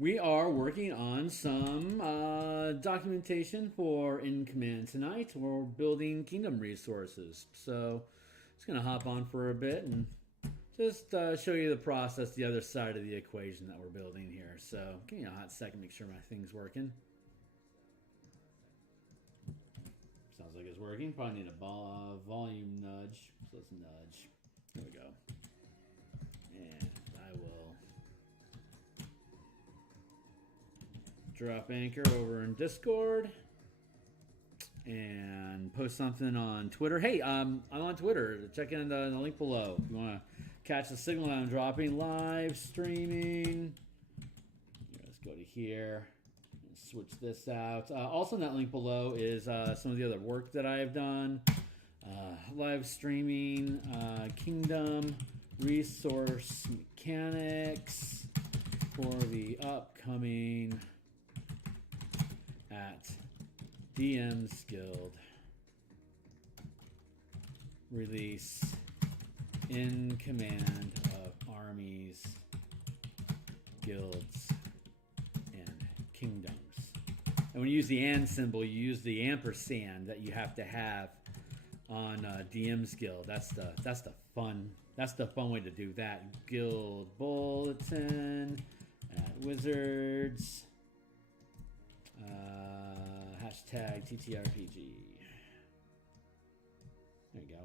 We are working on some documentation for In Command tonight. We're building kingdom resources. So just going to hop on for a bit and just show you the process, the other side of the equation that we're building here. So give me a hot second, make sure my thing's working. Sounds like it's working. Probably need a volume nudge. So let's nudge. There we go. And I will drop anchor over in Discord and post something on Twitter. Hey, I'm on Twitter. Check in the link below if you want to catch the signal that I'm dropping. Live streaming. Let's go to here and switch this out. Also in that link below is some of the other work that I have done. Live streaming, kingdom, resource mechanics for the upcoming at DMsGuild release In Command of Armies, Guilds, and Kingdoms. And when you use the and symbol, you use the ampersand that you have to have on DMsGuild. That's the fun way to do that. Guild bulletin at Wizards. Hashtag TTRPG. There you go.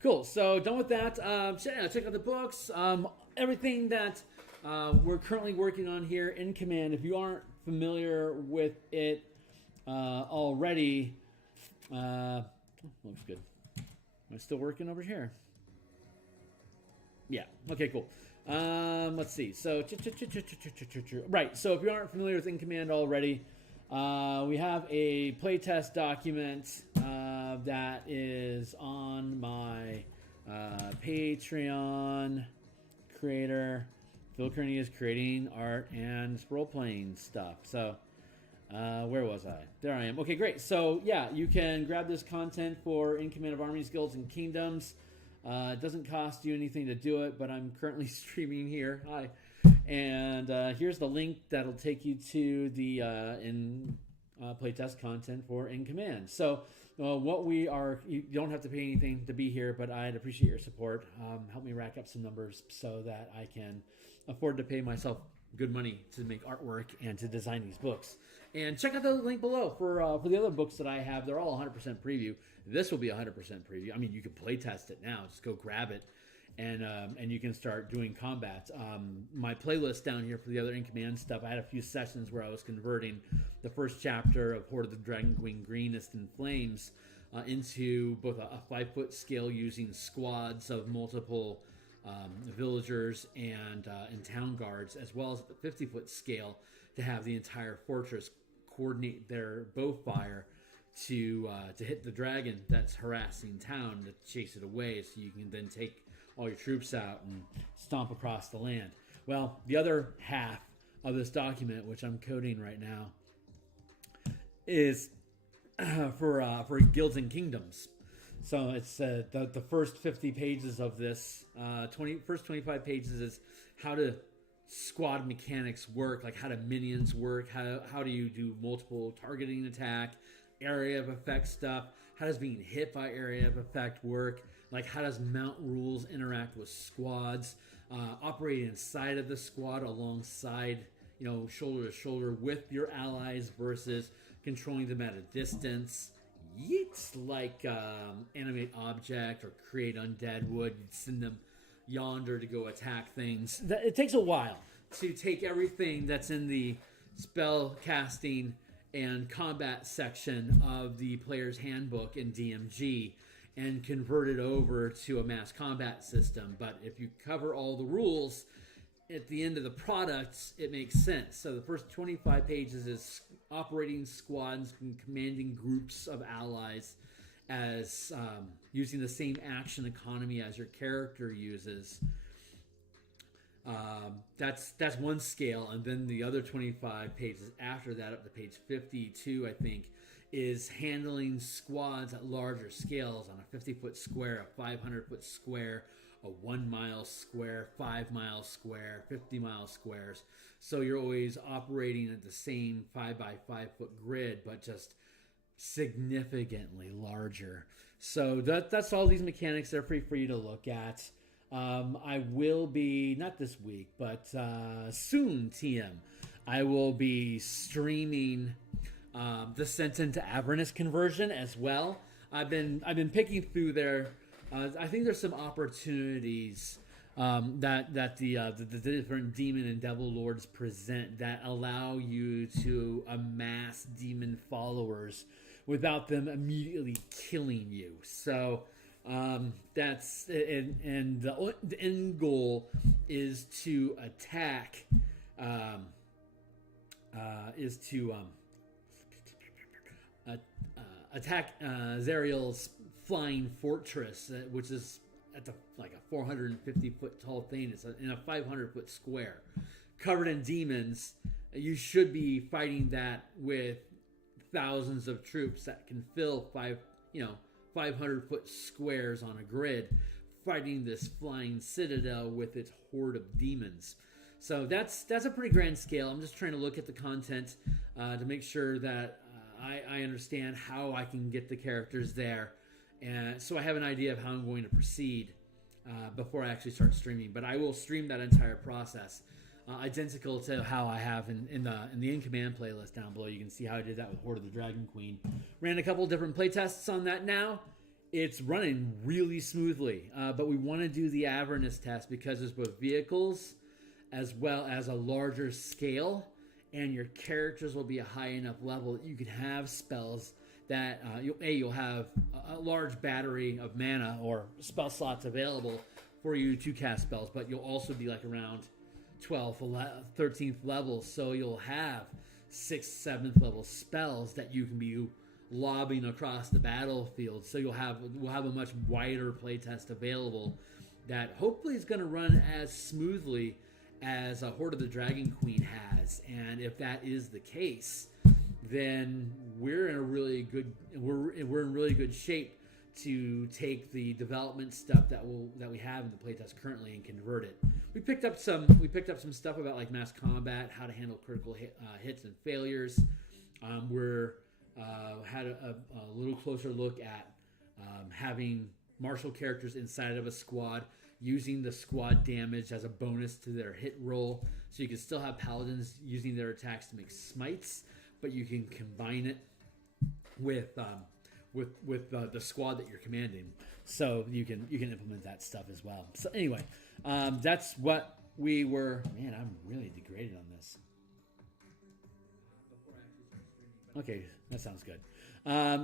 Cool. So done with that. Check out the books. Everything that we're currently working on here in Command. If you aren't familiar with it already, looks good. Am I still working over here? Yeah. Okay, cool. Let's see. So, right. So if you aren't familiar with In Command already, we have a playtest document that is on my Patreon creator. Phil Kearney is creating art and role-playing stuff. So, where was I? There I am. Okay, great. So, yeah, you can grab this content for In Command of Armies, Guilds, and Kingdoms. It doesn't cost you anything to do it, but I'm currently streaming here. Hi. And here's the link that'll take you to the playtest content for In Command. So what we are, you don't have to pay anything to be here, but I'd appreciate your support. Help me rack up some numbers so that I can afford to pay myself good money to make artwork and to design these books. And check out the link below for the other books that I have. They're all 100% preview. This will be 100% preview. I mean, you can play test it now. Just go grab it, and you can start doing combat. My playlist down here for the other In Command stuff, I had a few sessions where I was converting the first chapter of Horde of the Dragon Queen Greenest in Flames into both a 5-foot scale using squads of multiple villagers and town guards, as well as at the 50-foot scale to have the entire fortress coordinate their bow fire to hit the dragon that's harassing town, to chase it away, so you can then take all your troops out and stomp across the land. Well, the other half of this document, which I'm coding right now, is for guilds and kingdoms. So it's the first 50 pages of this. First 25 pages is how to squad mechanics work, like how do minions work, how do you do multiple targeting attack, area of effect stuff, how does being hit by area of effect work, like how does mount rules interact with squads, operating inside of the squad alongside, shoulder to shoulder with your allies versus controlling them at a distance. Yeets, like animate object or create undead wood, you'd send them yonder to go attack things. It takes a while to take everything that's in the spell casting and combat section of the player's handbook in DMG and convert it over to a mass combat system. But if you cover all the rules at the end of the product, it makes sense. So the first 25 pages is operating squads and commanding groups of allies as using the same action economy as your character uses. That's one scale, and then the other 25 pages after that, up to page 52, I think, is handling squads at larger scales on a 50-foot square, a 500-foot square, a 1 mile square, 5 mile square, 50 mile squares. So you're always operating at the same 5 by 5 foot grid, but just significantly larger. So that's all these mechanics. They're free for you to look at. I will be, not this week, but soon, TM, I will be streaming Descent into Avernus conversion as well. I've been picking through there. I think there's some opportunities that the different demon and devil lords present that allow you to amass demon followers without them immediately killing you. So that's and the end goal is to attack attack Zariel's flying fortress, which is at like a 450 foot tall thing. It's in a 500 foot square, covered in demons. You should be fighting that with thousands of troops that can fill 500 foot squares on a grid, fighting this flying citadel with its horde of demons. So that's a pretty grand scale. I'm just trying to look at the content to make sure that I understand how I can get the characters there, and so I have an idea of how I'm going to proceed before I actually start streaming. But I will stream that entire process, identical to how I have in the In Command playlist down below. You can see how I did that with Horde of the Dragon Queen. Ran a couple different playtests on that now. It's running really smoothly, but we want to do the Avernus test because there's both vehicles as well as a larger scale, and your characters will be a high enough level that you can have spells that you'll have a large battery of mana or spell slots available for you to cast spells, but you'll also be like around 12th, 13th level, so you'll have 6th, 7th level spells that you can be lobbing across the battlefield. So we'll have a much wider playtest available that hopefully is going to run as smoothly as a Horde of the Dragon Queen has. And if that is the case, then we're in really good shape to take the development stuff that we have in the playtest currently and convert it. We picked up some stuff about like mass combat, how to handle critical hits and failures. We're had a little closer look at having martial characters inside of a squad, using the squad damage as a bonus to their hit roll, so you can still have paladins using their attacks to make smites, but you can combine it with the squad that you're commanding, so you can implement that stuff as well. So anyway, that's what we were. Man, I'm really degraded on this. Okay, that sounds good.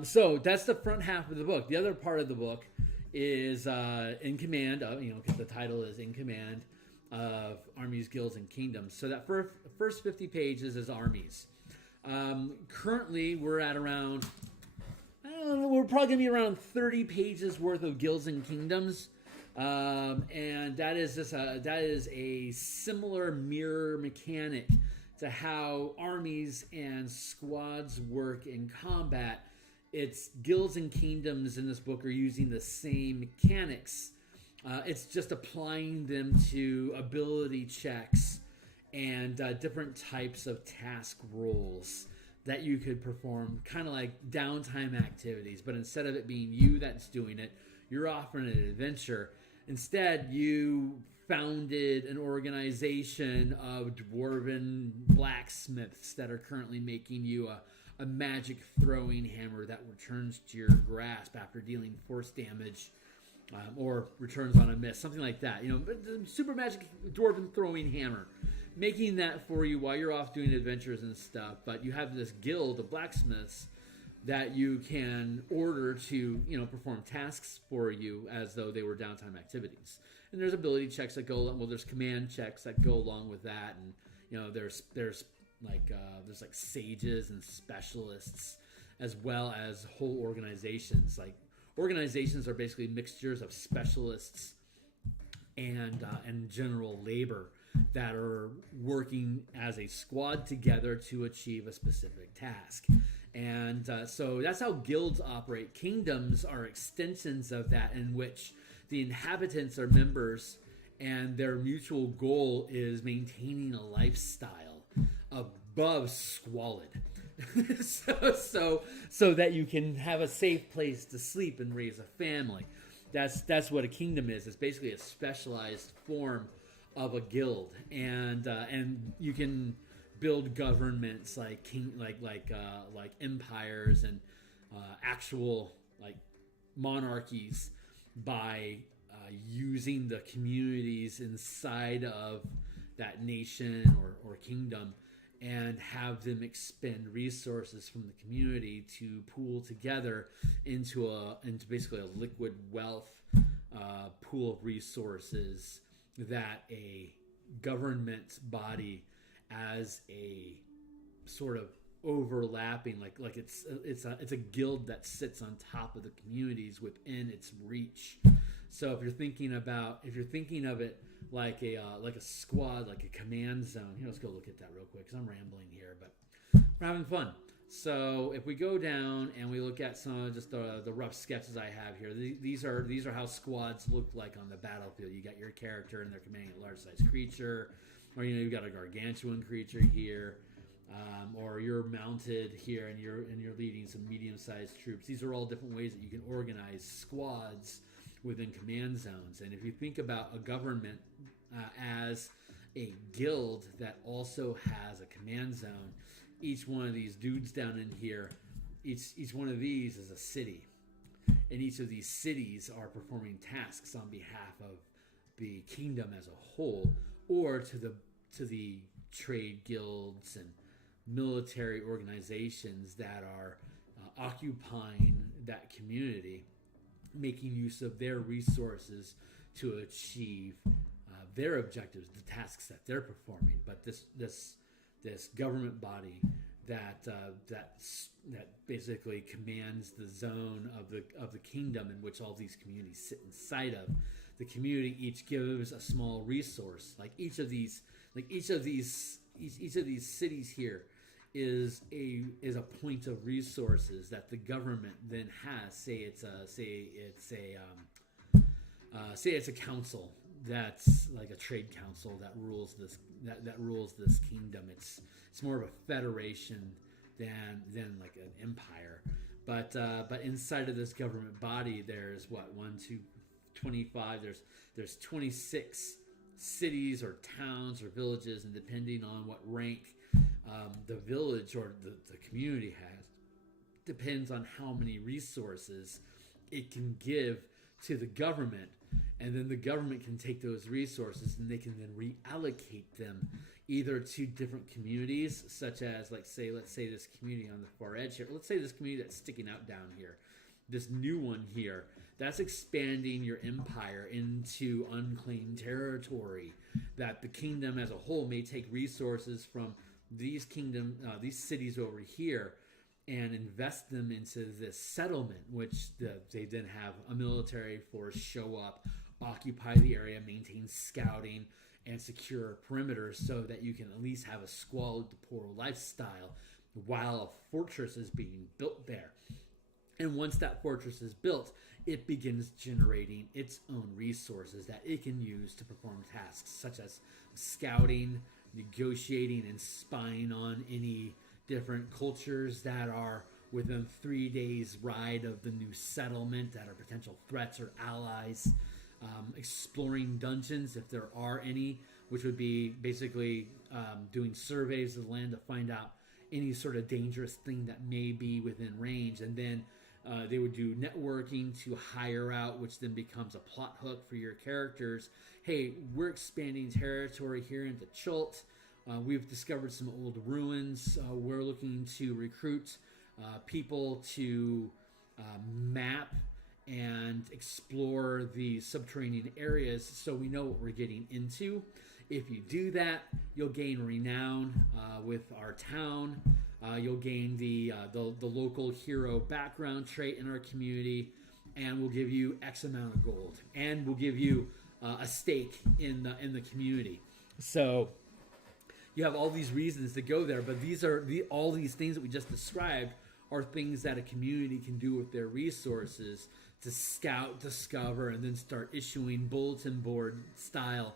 So that's the front half of the book. The other part of the book is In Command of, because the title is In Command of Armies, Guilds, and Kingdoms. So that first 50 pages is Armies. Currently, we're at around, we're probably going to be around 30 pages worth of Guilds and Kingdoms. And that is a similar mirror mechanic to how armies and squads work in combat. It's Guilds and Kingdoms in this book are using the same mechanics. It's just applying them to ability checks and different types of task roles that you could perform, kind of like downtime activities. But instead of it being you that's doing it, you're off on an adventure. Instead, you founded an organization of dwarven blacksmiths that are currently making you a magic throwing hammer that returns to your grasp after dealing force damage, or returns on a miss, something like that. The super magic dwarven throwing hammer, making that for you while you're off doing adventures and stuff. But you have this guild of blacksmiths that you can order to, perform tasks for you as though they were downtime activities. And there's ability checks that go, there's command checks that go along with that. And, there's like sages and specialists, as well as whole organizations. Like, organizations are basically mixtures of specialists and general labor that are working as a squad together to achieve a specific task. And so that's how guilds operate. Kingdoms are extensions of that, in which the inhabitants are members, and their mutual goal is maintaining a lifestyle above squalid. so that you can have a safe place to sleep and raise a family. That's what a kingdom is. It's basically a specialized form of a guild, and you can build governments like empires and actual like monarchies by using the communities inside of that nation or kingdom, and have them expend resources from the community to pool together into basically a liquid wealth pool of resources that a government body, as a sort of overlapping, like it's a guild that sits on top of the communities within its reach. So if you're thinking of it like a squad, like a command zone. Here, let's go look at that real quick because I'm rambling here, but we're having fun. So if we go down and we look at some of just the rough sketches I have here, these are how squads look like on the battlefield. You got your character and they're commanding a large-sized creature, or you've got a gargantuan creature here, or you're mounted here and you're leading some medium-sized troops. These are all different ways that you can organize squads within command zones. And if you think about a government as a guild that also has a command zone, each one of these dudes down in here, each one of these is a city, and each of these cities are performing tasks on behalf of the kingdom as a whole, or to the trade guilds and military organizations that are occupying that community, making use of their resources to achieve their objectives, the tasks that they're performing. But this government body that basically commands the zone of the kingdom in which all these communities sit inside of. The community each gives a small resource. Like each of these cities here is a point of resources that the government then has. Say it's a council that's like a trade council that rules this kingdom. It's more of a federation than like an empire. But inside of this government body, there's 25. There's 26 cities or towns or villages, and depending on what rank the village or the community has, depends on how many resources it can give to the government. And then the government can take those resources and they can then reallocate them either to different communities, such as let's say this community on the far edge here. Let's say this community that's sticking out down here, this new one here, that's expanding your empire into unclaimed territory, that the kingdom as a whole may take resources from these cities over here and invest them into this settlement, which they then have a military force show up, occupy the area, maintain scouting, and secure perimeters so that you can at least have a squalid to poor lifestyle while a fortress is being built there. And once that fortress is built, it begins generating its own resources that it can use to perform tasks such as scouting, negotiating, and spying on any different cultures that are within 3 days' ride of the new settlement that are potential threats or allies. Exploring dungeons, if there are any, which would be basically doing surveys of the land to find out any sort of dangerous thing that may be within range. And then they would do networking to hire out, which then becomes a plot hook for your characters. Hey, we're expanding territory here into Chult. We've discovered some old ruins. We're looking to recruit people to map and explore the subterranean areas so we know what we're getting into. If you do that, you'll gain renown with our town. You'll gain the local hero background trait in our community, and we'll give you X amount of gold, and we'll give you a stake in the community. So you have all these reasons to go there, but all these things that we just described are things that a community can do with their resources to scout, discover, and then start issuing bulletin board style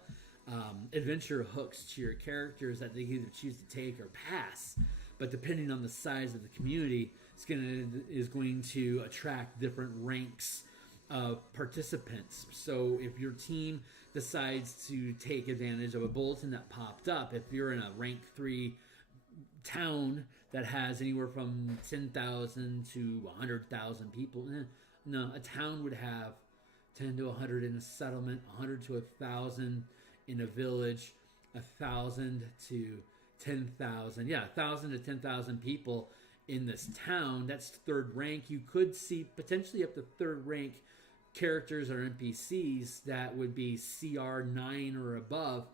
adventure hooks to your characters that they either choose to take or pass. But depending on the size of the community, is going to attract different ranks of participants. So if your team decides to take advantage of a bulletin that popped up, if you're in a rank 3 town that has anywhere from 10,000 to 100,000 people, no, a town would have 10 to 100 in a settlement, 100 to 1,000 in a village, 1,000 to 10,000. Yeah, 1,000 to 10,000 people in this town. That's third rank. You could see potentially up to third rank characters or NPCs that would be CR 9 or above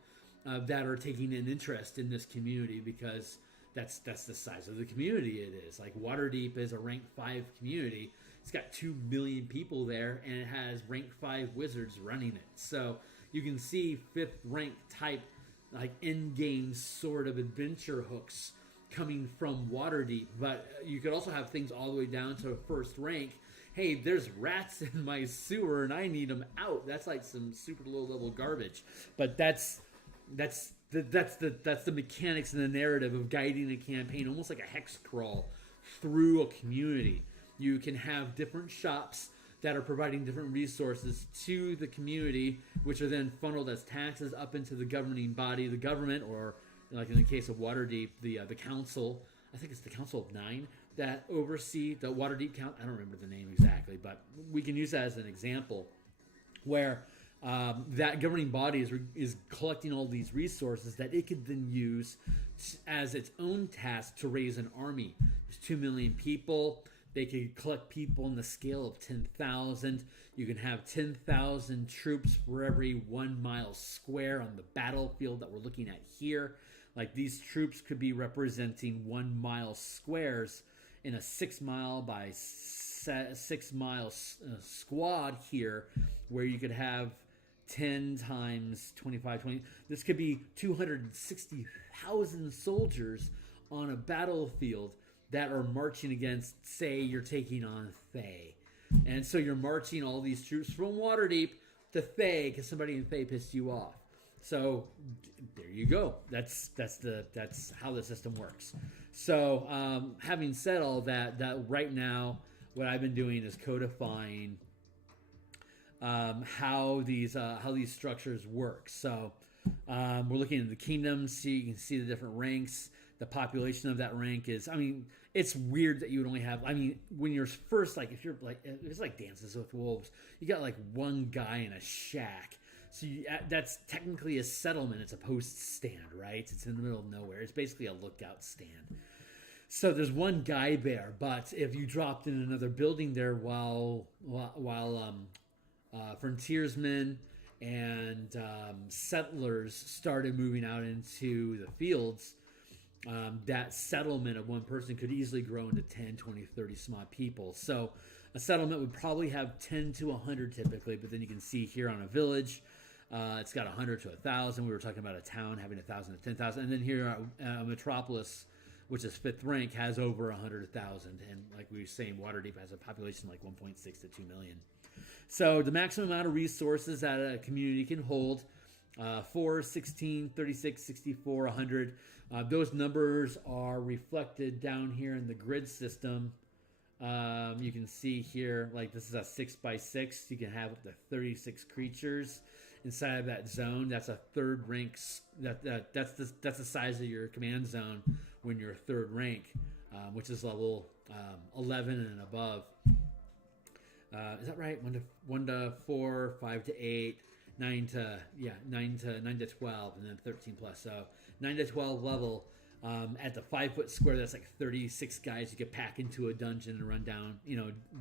that are taking an interest in this community, because that's the size of the community it is. Like Waterdeep is a rank 5 community. It's got 2 million people there, and it has rank 5 wizards running it. So you can see 5th rank type, like in-game sort of adventure hooks coming from Waterdeep. But you could also have things all the way down to first rank. Hey, there's rats in my sewer and I need them out. That's like some super low level garbage. But that's the mechanics and the narrative of guiding a campaign, almost like a hex crawl through a community. You can have different shops that are providing different resources to the community, which are then funneled as taxes up into the governing body, the government, or like in the case of Waterdeep, the council. I think it's the Council of 9 that oversee the Waterdeep count. I don't remember the name exactly, but we can use that as an example where that governing body is collecting all these resources that it could then use as its own task to raise an army. There's 2 million people. They could collect people on the scale of 10,000. You can have 10,000 troops for every 1 mile square on the battlefield that we're looking at here. Like these troops could be representing 1 mile squares in a 6 mile by 6 mile squad here, where you could have 10 times 25, 20. This could be 260,000 soldiers on a battlefield that are marching against, say, you're taking on Thay. And so you're marching all these troops from Waterdeep to Thay because somebody in Thay pissed you off. So there you go. That's how the system works. So having said all that right now, what I've been doing is codifying how these structures work. So we're looking at the kingdoms, so you can see the different ranks. The population of that rank is, I mean, it's weird that you would only have, I mean, when you're first, like, if you're like, it's like Dances with Wolves. You got like one guy in a shack. So that's technically a settlement. It's a post stand, right? It's in the middle of nowhere. It's basically a lookout stand. So there's one guy there, but if you dropped in another building there while frontiersmen and settlers started moving out into the fields, that settlement of one person could easily grow into 10, 20, 30 small people. So a settlement would probably have 10 to 100 typically, but then you can see here on a village, it's got 100 to 1,000. We were talking about a town having 1,000 to 10,000. And then here, Metropolis, which is 5th rank, has over 100,000. And like we were saying, Waterdeep has a population like 1.6 to 2 million. So the maximum amount of resources that a community can hold, 4, 16, 36, 64, 100. Those numbers are reflected down here in the grid system. You can see here, like this is a 6x6. You can have up to 36 creatures inside of that zone. That's a third rank. That's the size of your command zone when you're third rank, which is level 11 and above. Is that right? 1 to 4, 5 to 8, 9 to 12, and then 13 plus. So 9 to 12 level. At the 5 foot square, that's like 36 guys you could pack into a dungeon and run down,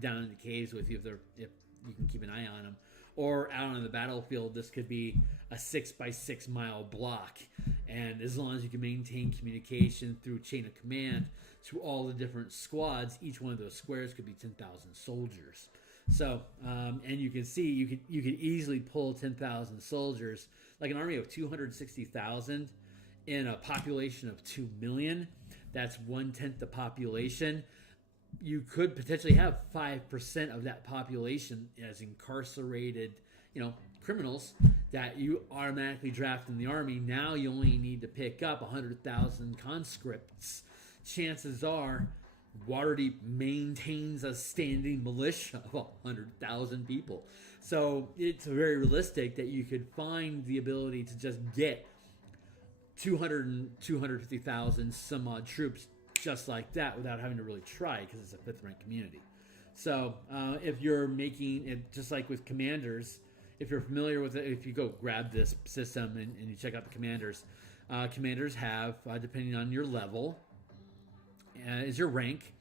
down in the caves with you if you can keep an eye on them. Or out on the battlefield, this could be a 6 by 6 mile block. And as long as you can maintain communication through chain of command to all the different squads, each one of those squares could be 10,000 soldiers. So, and you can see you could easily pull 10,000 soldiers, like an army of 260,000 in a population of 2 million. That's 1/10 the population. you could potentially have 5% of that population as incarcerated, criminals that you automatically draft in the army. Now you only need to pick up 100,000 conscripts. Chances are Waterdeep maintains a standing militia of 100,000 people. So it's very realistic that you could find the ability to just get 250,000 some odd troops just like that without having to really try, because it's a 5th rank community. So if you're making it just like with commanders, if you're familiar with it, if you go grab this system and you check out the commanders, commanders have, depending on your level, is your rank.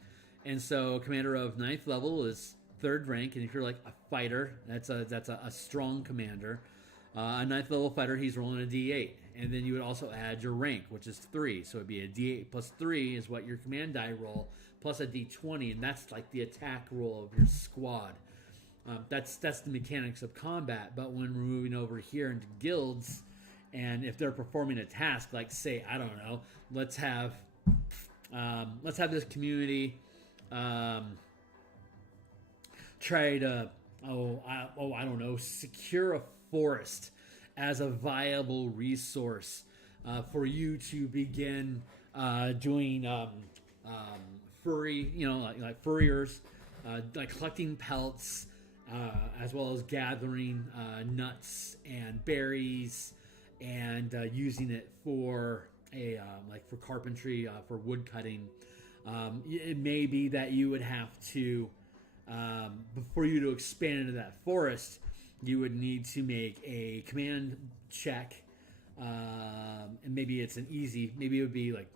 And so commander of 9th level is 3rd rank, and if you're like a fighter, that's a strong commander. A 9th level fighter, he's rolling a d8. And then you would also add your rank, which is 3. So it'd be a d8 plus 3 is what your command die roll, plus a d20, and that's like the attack roll of your squad. That's the mechanics of combat. But when we're moving over here into guilds, and if they're performing a task, like say, I don't know, let's have this community try to I don't know, secure a forest as a viable resource for you to begin doing furry, like furriers, like collecting pelts, as well as gathering nuts and berries, and using it for for carpentry, for wood cutting. It may be that you would have to, before you to expand into that forest, you would need to make a command check, and maybe it's maybe it would be like,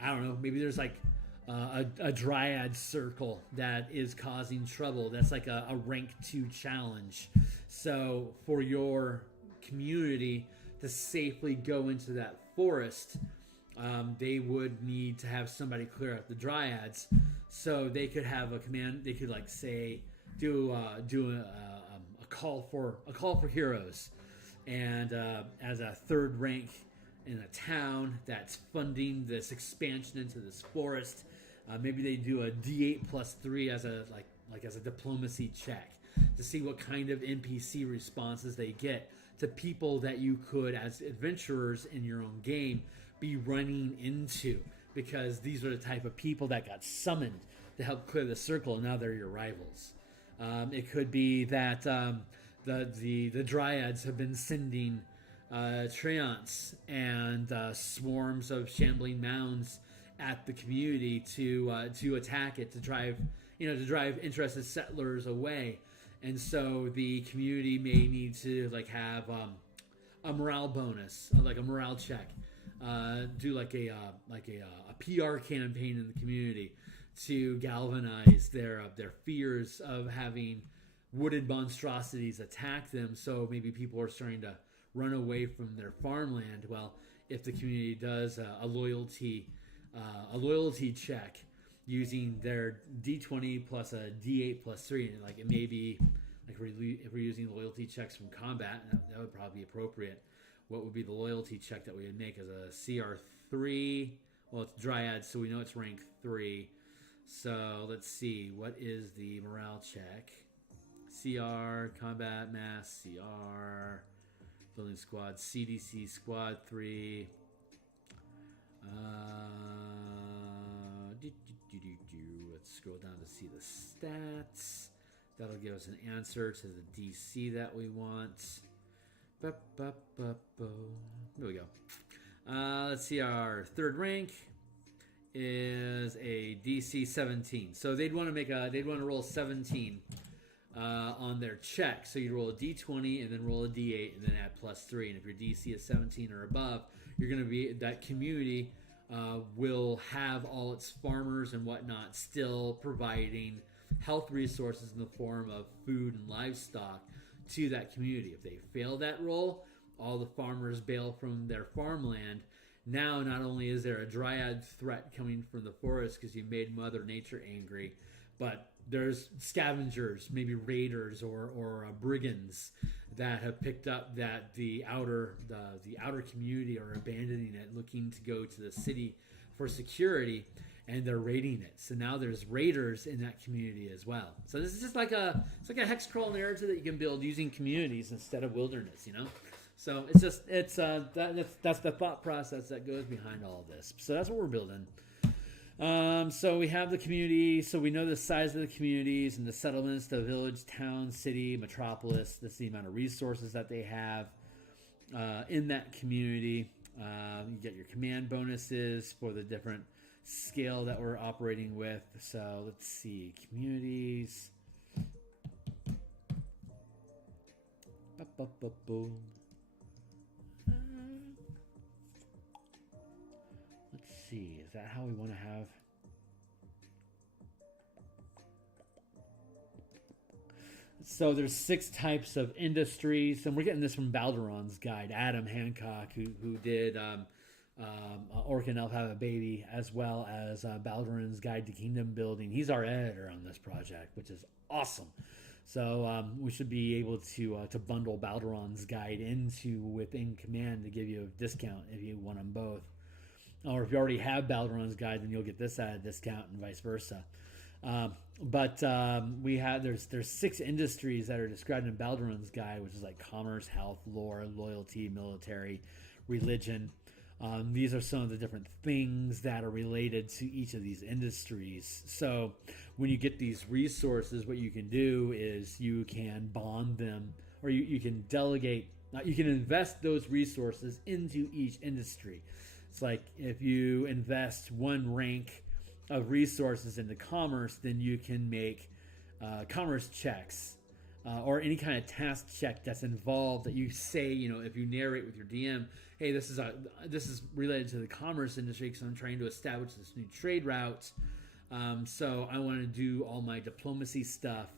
I don't know, maybe there's like a dryad circle that is causing trouble. That's like a rank 2 challenge. So for your community to safely go into that forest, they would need to have somebody clear out the dryads, so they could have a command. They could like say do a call for heroes, and as a 3rd rank in a town that's funding this expansion into this forest, maybe they do a d8 plus 3 as a as a diplomacy check to see what kind of NPC responses they get to people that you could, as adventurers in your own game, be running into, because these are the type of people that got summoned to help clear the circle, and now they're your rivals. It could be that the dryads have been sending treants and swarms of shambling mounds at the community to attack it, to drive interested settlers away. And so the community may need to have a morale bonus, like a morale check, do a PR campaign in the community to galvanize their fears of having wooded monstrosities attack them. So maybe people are starting to run away from their farmland. Well, if the community does a loyalty check using their D20 plus a D8 plus 3, and it may be if we're using loyalty checks from combat, that would probably be appropriate. What would be the loyalty check that we would make as a CR3? Well, it's Dryad, so we know it's rank 3. So let's see, what is the morale check? CR, combat, mass, CR, building squad, CDC, squad 3. Let's scroll down to see the stats. That'll give us an answer to the DC that we want. There we go. Let's see, our 3rd rank is a DC 17. So they'd want to roll 17 on their check. So you'd roll a D20 and then roll a D8 and then add plus 3. And if your DC is 17 or above, you're going to be, that community will have all its farmers and whatnot still providing health resources in the form of food and livestock to that community. If they fail that roll, all the farmers bail from their farmland. Now, not only is there a dryad threat coming from the forest because you made Mother Nature angry, but there's scavengers, maybe raiders or brigands that have picked up that the outer community are abandoning it, looking to go to the city for security. and they're raiding it. So now there's raiders in that community as well. So this is just like a hex crawl narrative that you can build using communities instead of wilderness, So that's the thought process that goes behind all of this. So that's what we're building. So we have the community, so we know the size of the communities and the settlements, the village, town, city, metropolis. That's the amount of resources that they have in that community. You get your command bonuses for the different scale that we're operating with. So let's see, communities. Boom. Let's see, is that how we want to have? So there's 6 types of industries, and we're getting this from Balderon's guide. Adam Hancock, who did Orc and Elf Have a Baby, as well as Balderon's Guide to Kingdom Building. He's our editor on this project, which is awesome. So we should be able to bundle Balderon's guide within Command to give you a discount if you want them both. Or if you already have Balderon's guide, then you'll get this at a discount, and vice versa. There's 6 industries that are described in Balderon's guide, which is like commerce, health, lore, loyalty, military, religion. These are some of the different things that are related to each of these industries. So when you get these resources, what you can do is you can bond them, or you can delegate. You can invest those resources into each industry. It's like if you invest 1 rank of resources into commerce, then you can make commerce checks or any kind of task check that's involved that you say, if you narrate with your DM, hey, this is related to the commerce industry because I'm trying to establish this new trade route. So I want to do all my diplomacy stuff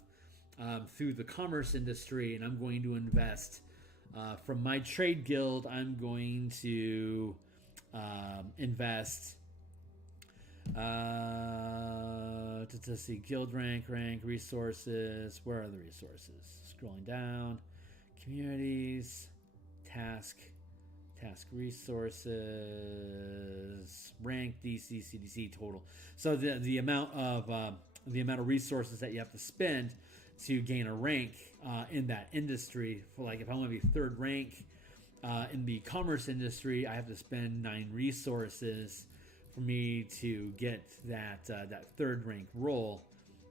through the commerce industry, and I'm going to invest from my trade guild. I'm going to invest. Let's see, guild rank, resources. Where are the resources? Scrolling down, communities, task resources, rank, DC, CDC, total. So the amount of resources that you have to spend to gain a rank in that industry. For like, if I want to be 3rd rank in the commerce industry, I have to spend 9 resources for me to get that 3rd rank roll,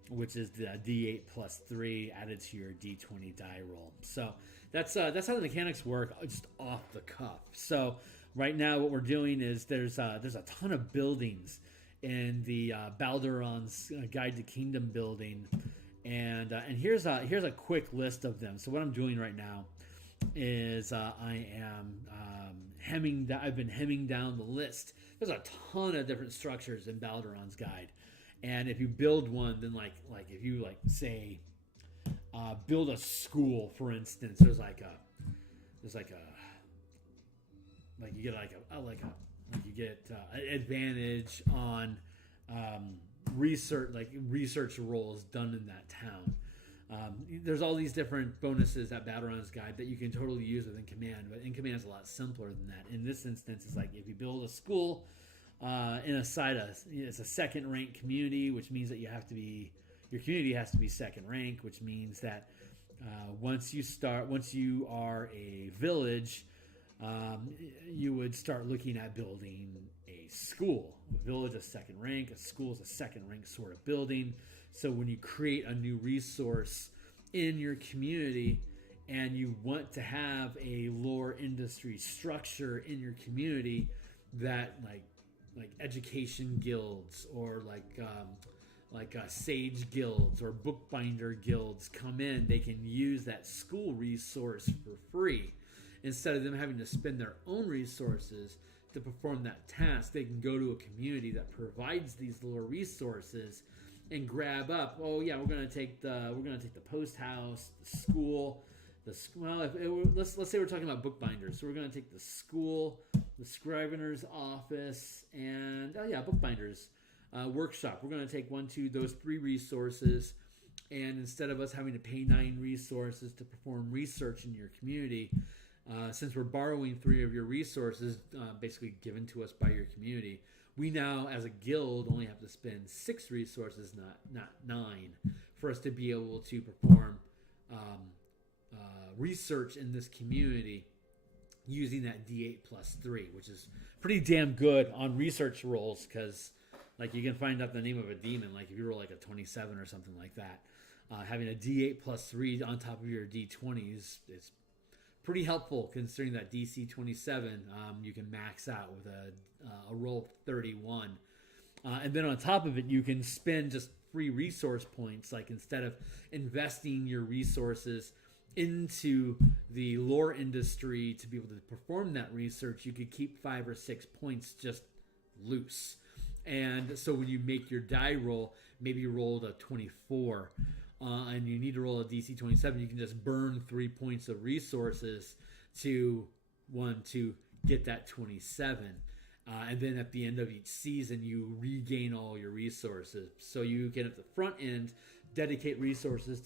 which is the D8 plus 3 added to your D20 die roll. So that's how the mechanics work, just off the cuff. So right now what we're doing is there's a ton of buildings in the Balderon's Guide to Kingdom Building, and here's a quick list of them. So what I'm doing right now is I am I've been hemming down the list. There's a ton of different structures in Balderon's guide, and if you build one, then like if you say build a school, for instance, you get an advantage on research roles done in that town. There's all these different bonuses at Balderon's guide that you can totally use within Command, but in Command is a lot simpler than that. In this instance, it's like if you build a school in a site, it's a 2nd rank community, which means that your community has to be 2nd rank, which means that once you are a village, you would start looking at building a school. A village is 2nd rank, a school is a 2nd rank sort of building. So when you create a new resource in your community and you want to have a lore industry structure in your community that like education guilds or sage guilds or bookbinder guilds come in, they can use that school resource for free. Instead of them having to spend their own resources to perform that task, they can go to a community that provides these lore resources and grab up. Oh yeah, we're gonna take the post house, the school. Let's say we're talking about bookbinders. So we're gonna take the school, the scrivener's office, and bookbinders workshop. We're gonna take those 3 resources, and instead of us having to pay 9 resources to perform research in your community, since we're borrowing 3 of your resources, basically given to us by your community, we now, as a guild, only have to spend 6 resources, not 9, for us to be able to perform research in this community using that D8 plus 3, which is pretty damn good on research rolls, because like you can find out the name of a demon, like if you roll like a 27 or something like that. Having a D8 plus 3 on top of your D20 is pretty helpful, considering that DC 27 you can max out with a roll of 31. And then on top of it, you can spend just free resource points. Like instead of investing your resources into the lore industry to be able to perform that research, you could keep 5 or 6 points just loose. And so when you make your die roll, maybe you rolled a 24 and you need to roll a DC 27, you can just burn 3 points of resources to get that 27. And then at the end of each season, you regain all your resources. So you can, at the front end, dedicate resources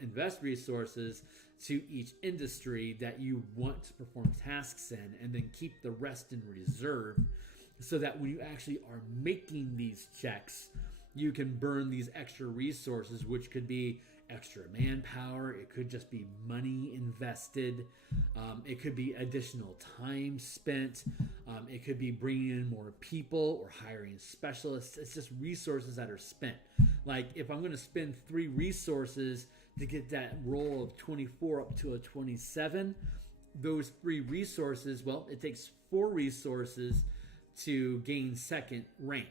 invest resources to each industry that you want to perform tasks in, and then keep the rest in reserve, so that when you actually are making these checks, you can burn these extra resources, which could be extra manpower. It could just be money invested. It could be additional time spent. It could be bringing in more people or hiring specialists. It's just resources that are spent. Like if I'm going to spend 3 resources to get that roll of 24 up to a 27, those 3 resources, well, it takes 4 resources to gain second rank.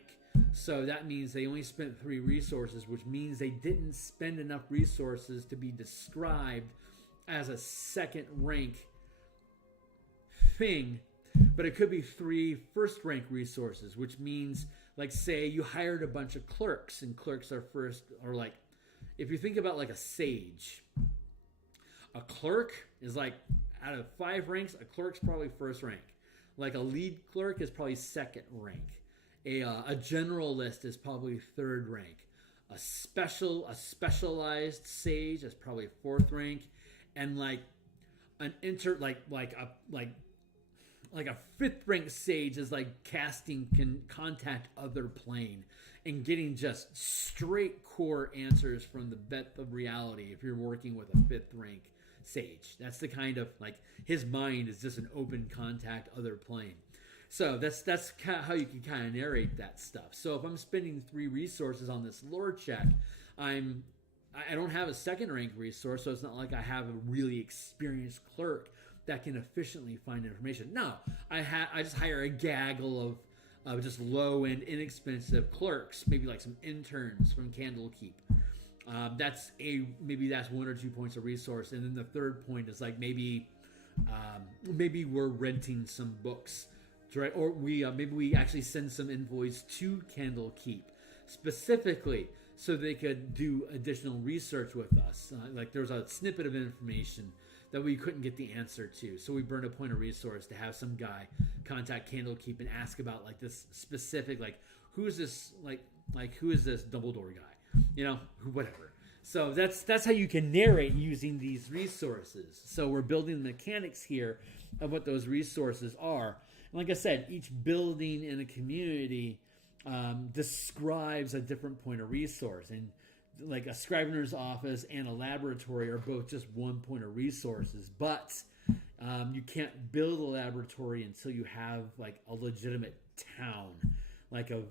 So that means they only spent 3 resources, which means they didn't spend enough resources to be described as a second rank thing. But it could be 3 first rank resources, which means, like, say you hired a bunch of clerks, and clerks are first, or like, if you think about like a sage, a clerk is like, out of 5 ranks, a clerk's probably first rank. Like a lead clerk is probably second rank. A generalist is probably 3rd rank. A specialized sage is probably 4th rank, and like an like a 5th rank sage is like casting can contact other plane and getting just straight core answers from the depth of reality. If you're working with a 5th rank sage, that's the kind of, like, his mind is just an open contact other plane. So that's how you can kind of narrate that stuff. So if I'm spending 3 resources on this lore check, I don't have a second rank resource, so it's not like I have a really experienced clerk that can efficiently find information. No, I just hire a gaggle of just low end, inexpensive clerks, maybe like some interns from Candlekeep. Maybe that's 1 or 2 points of resource, and then the third point is like maybe we're renting some books. Right, or maybe we actually send some invoice to Candlekeep specifically so they could do additional research with us. Like there's a snippet of information that we couldn't get the answer to, so we burned a point of resource to have some guy contact Candlekeep and ask about like this specific, like who is this Dumbledore guy, whatever. So that's how you can narrate using these resources. So we're building the mechanics here of what those resources are. Like I said, each building in a community describes a different point of resource. And like a scrivener's office and a laboratory are both just 1 point of resources. But you can't build a laboratory until you have like a legitimate town. Like a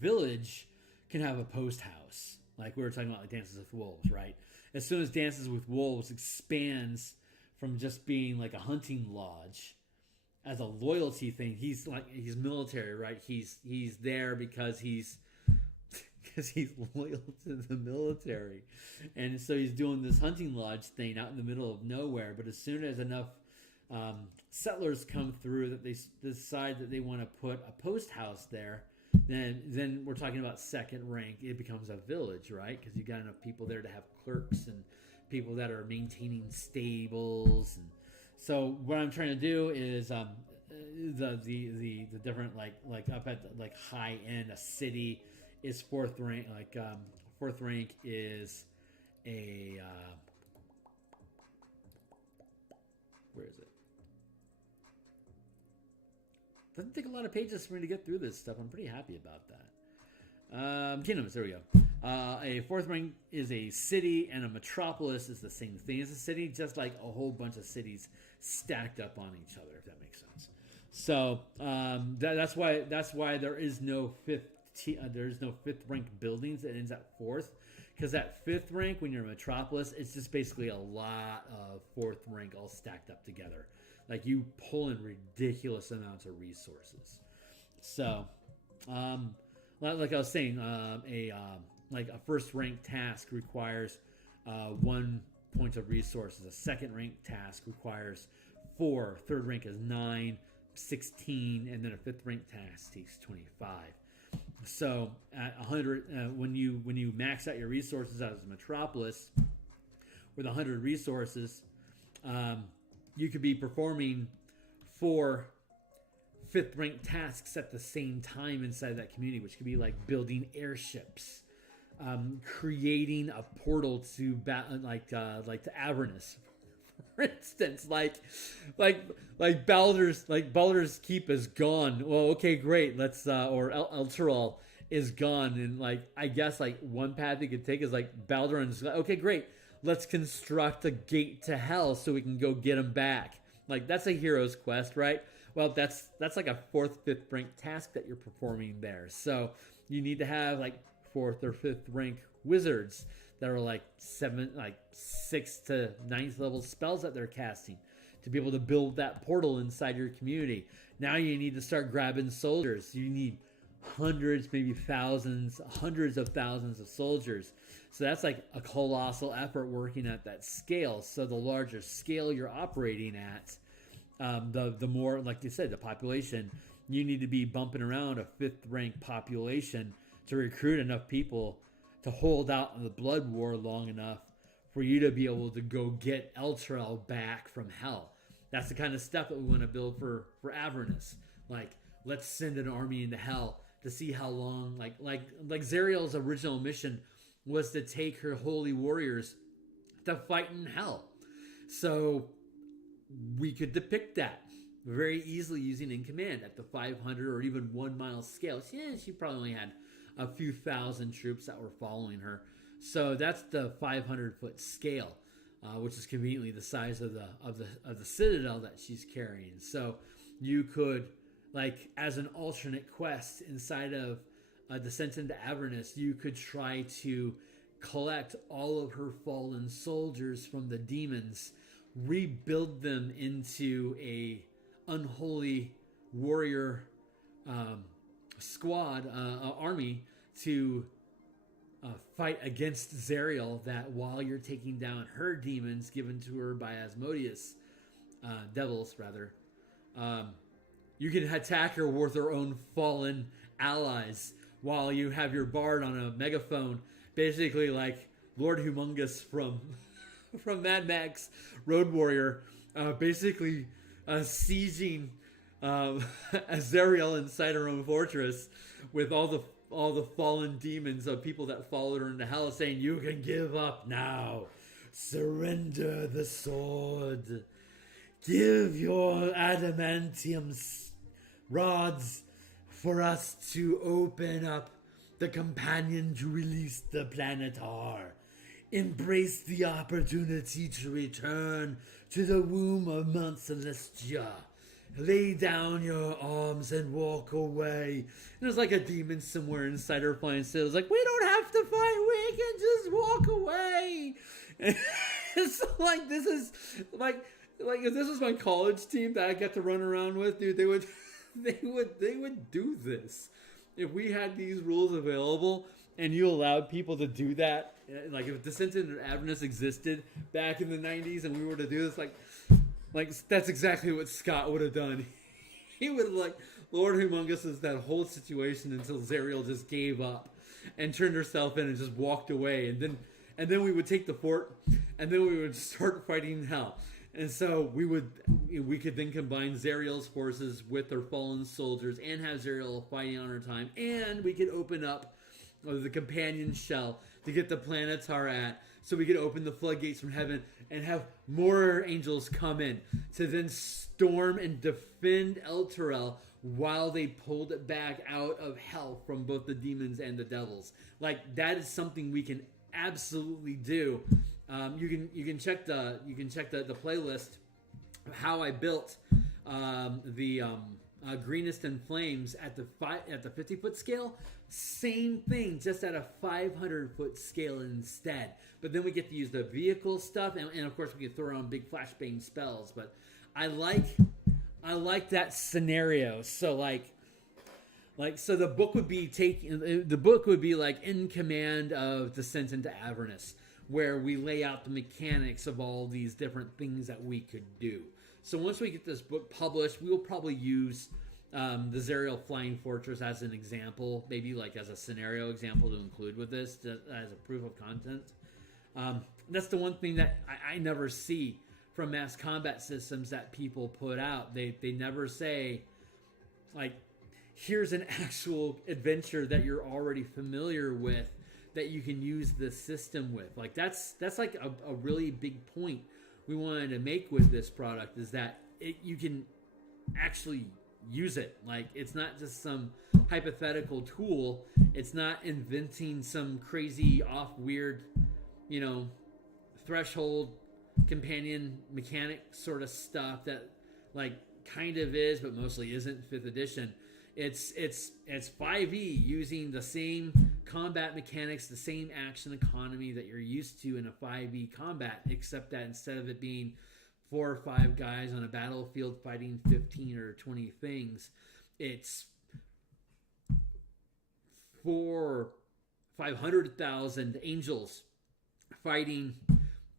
village can have a post house. Like we were talking about, like Dances with Wolves, right? As soon as Dances with Wolves expands from just being like a hunting lodge as a loyalty thing, he's military, right? He's there because he's loyal to the military, and so he's doing this hunting lodge thing out in the middle of nowhere. But as soon as enough settlers come through that they decide that they want to put a post house there, then we're talking about second rank. It becomes a village, right? Because you got enough people there to have clerks and people that are maintaining stables. And so what I'm trying to do is the different like up at the, like high end, a city is 4th rank. Like 4th rank is a where is it? Doesn't take a lot of pages for me to get through this stuff. I'm pretty happy about that. Kingdoms, there we go. A fourth rank is a city, and a metropolis is the same thing as a city, just like a whole bunch of cities stacked up on each other, if that makes sense. So that's why there is no fifth rank buildings. It ends at fourth, because that fifth rank, when you're a metropolis, it's just basically a lot of fourth rank all stacked up together. Like, you pull in ridiculous amounts of resources. So, like I was saying, a first rank task requires 1 point of resources. A second rank task requires 4. Third rank is 9, 16, and then a fifth rank task takes 25. So at 100, when you max out your resources as a metropolis with 100 resources, you could be performing 4 fifth rank tasks at the same time inside that community, which could be like building airships, creating a portal to to Avernus, for instance, like Baldur's Keep is gone. Well, okay, great. Let's or Elturel is gone, and I guess one path you could take is Baldur's. Okay, great. Let's construct a gate to hell so we can go get him back. That's a hero's quest, right? Well, that's like a 4th, 5th rank task that you're performing there. So you need to have 4th or 5th rank wizards that are 6th to 9th level spells that they're casting to be able to build that portal inside your community. Now you need to start grabbing soldiers. You need hundreds, maybe thousands, hundreds of thousands of soldiers. So that's a colossal effort working at that scale. So the larger scale you're operating at, the more, like you said, the population, you need to be bumping around a 5th rank population to recruit enough people to hold out in the blood war long enough for you to be able to go get Elturel back from hell. That's the kind of stuff that we want to build for Avernus. Let's send an army into hell to see how long, like Zariel's original mission was to take her holy warriors to fight in hell. So we could depict that very easily using In Command at the 500 or even 1 mile scale. She probably only had a few thousand troops that were following her. So that's the 500-foot scale, which is conveniently the size of the citadel that she's carrying. So you could, as an alternate quest inside of Descent into Avernus, you could try to collect all of her fallen soldiers from the demons, rebuild them into a unholy warrior squad, army to fight against Zariel, that while you're taking down her demons given to her by Asmodeus, devils rather, you can attack her with her own fallen allies while you have your bard on a megaphone, basically like Lord Humongous from Mad Max Road Warrior, basically sieging Azariel inside her own fortress with all the fallen demons of people that followed her into hell, saying, "You can give up now. Surrender the sword. Give your adamantium rods for us to open up the companion to release the planetar. Embrace the opportunity to return to the womb of Mount Celestia. Lay down your arms and walk away." And there's a demon somewhere inside her flying sails, we don't have to fight, we can just walk away. And it's this is if this was my college team that I got to run around with, dude, they would do this. If we had these rules available and you allowed people to do that, if Descent into Avernus existed back in the 90s and we were to do this, that's exactly what Scott would have done. He would have Lord Humongous is that whole situation until Zariel just gave up and turned herself in and just walked away, and then we would take the fort, and then we would start fighting hell. And so we could then combine Zariel's forces with their fallen soldiers and have Zariel fighting on her time, and we could open up the companion shell to get the planetar at, so we could open the floodgates from heaven and have more angels come in to then storm and defend Elturel while they pulled it back out of hell from both the demons and the devils. Like, that is something we can absolutely do. You can check the playlist of how I built the Greenest in Flames at the 50-foot scale. Same thing, just at a 500-foot scale instead. But then we get to use the vehicle stuff, and of course we can throw on big flashbang spells. But I like that scenario. So so the book would be like In Command of Descent into Avernus, where we lay out the mechanics of all these different things that we could do. So once we get this book published, we will probably use the Zerial Flying Fortress as an example, maybe like as a scenario example to include with this as a proof of content. That's the one thing that I never see from mass combat systems that people put out. They never say, like, here's an actual adventure that you're already familiar with that you can use this system with. Like, that's like a really big point we wanted to make with this product, is that you can actually use it. Like, it's not just some hypothetical tool. It's not inventing some crazy off weird, threshold companion mechanic sort of stuff that like kind of is but mostly isn't 5th edition. It's 5e using the same combat mechanics, the same action economy that you're used to in a 5e combat, except that instead of it being 4 or 5 guys on a battlefield fighting 15 or 20 things, it's 500,000 angels fighting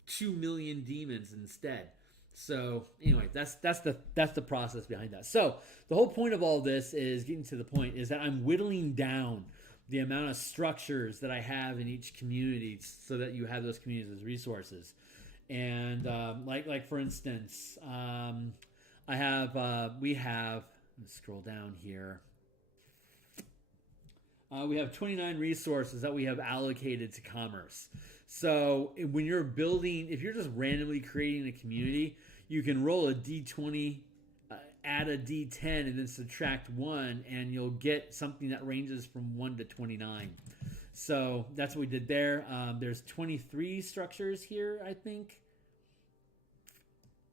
2 million demons instead. So anyway, that's the process behind that. So the whole point of all this is getting to the point is that I'm whittling down the amount of structures that I have in each community so that you have those communities as resources. And like for instance, we have, let's scroll down here. We have 29 resources that we have allocated to commerce. So when you're building, if you're just randomly creating a community, you can roll a d20, add a d10, and then subtract 1, and you'll get something that ranges from 1 to 29. So that's what we did there. There's 23 structures here, I think.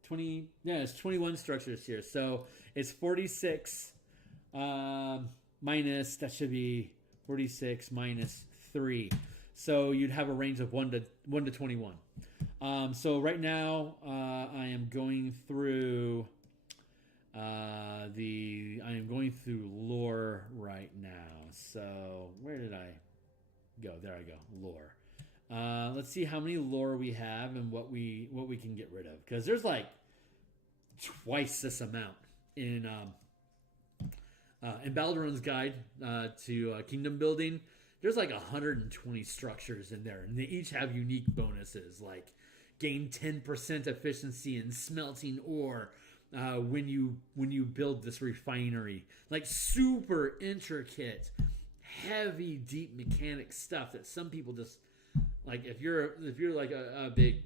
It's 21 structures here. So it's 46 minus, that should be 46 minus 3. So you'd have a range of 1 to 21. So right now I am going through lore right now. So where did I go? There I go. Lore. Let's see how many lore we have and what we can get rid of, because there's like twice this amount in Baldur's Guide to Kingdom Building. There's like 120 structures in there, and they each have unique bonuses, like gain 10% efficiency in smelting ore when you build this refinery. Like super intricate, heavy, deep mechanic stuff that some people just like. If you're like a big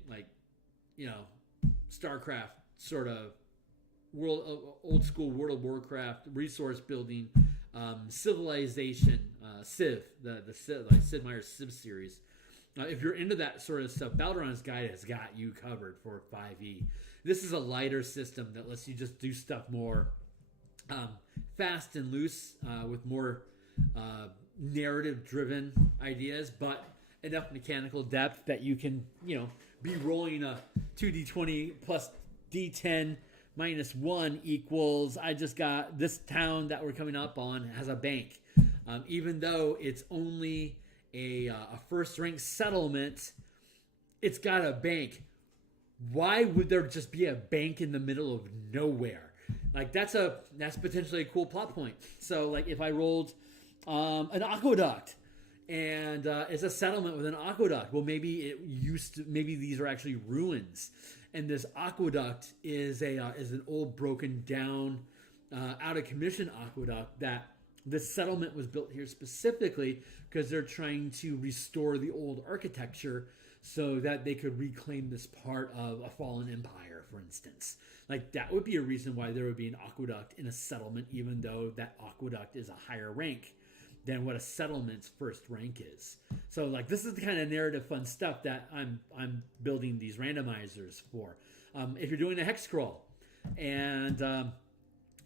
StarCraft sort of old school World of Warcraft resource building. Civilization, Civ, the Sid Meier's Civ series. If you're into that sort of stuff, Baldur's Guide has got you covered for 5e. This is a lighter system that lets you just do stuff more fast and loose with more narrative-driven ideas, but enough mechanical depth that you can, be rolling a 2d20 plus d10 minus 1 equals, I just got this town that we're coming up on has a bank. Even though it's only a first-rank settlement, it's got a bank. Why would there just be a bank in the middle of nowhere? Like, that's potentially a cool plot point. So, like, if I rolled an aqueduct, and it's a settlement with an aqueduct, well, maybe these are actually ruins. And this aqueduct is an old, broken down, out of commission aqueduct that the settlement was built here specifically because they're trying to restore the old architecture so that they could reclaim this part of a fallen empire for instance. Like, that would be a reason why there would be an aqueduct in a settlement, even though that aqueduct is a higher rank than what a settlement's first rank is. So, like, this is the kind of narrative fun stuff that I'm building these randomizers for. If you're doing a hex scroll and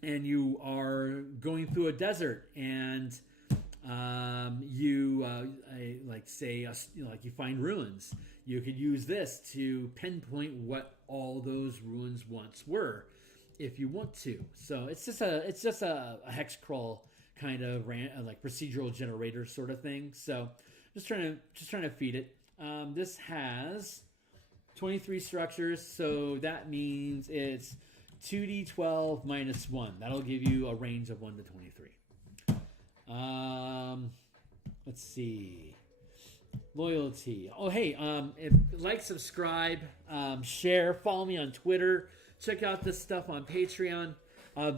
you are going through a desert and you find ruins, you could use this to pinpoint what all those ruins once were, if you want to. So it's just a hex crawl kind of like procedural generator sort of thing. So just trying to feed it. This has 23 structures, so that means it's 2d12 minus 1. That'll give you a range of 1 to 23. Let's see. Loyalty. Oh, hey, like, subscribe, share, follow me on Twitter. Check out this stuff on Patreon.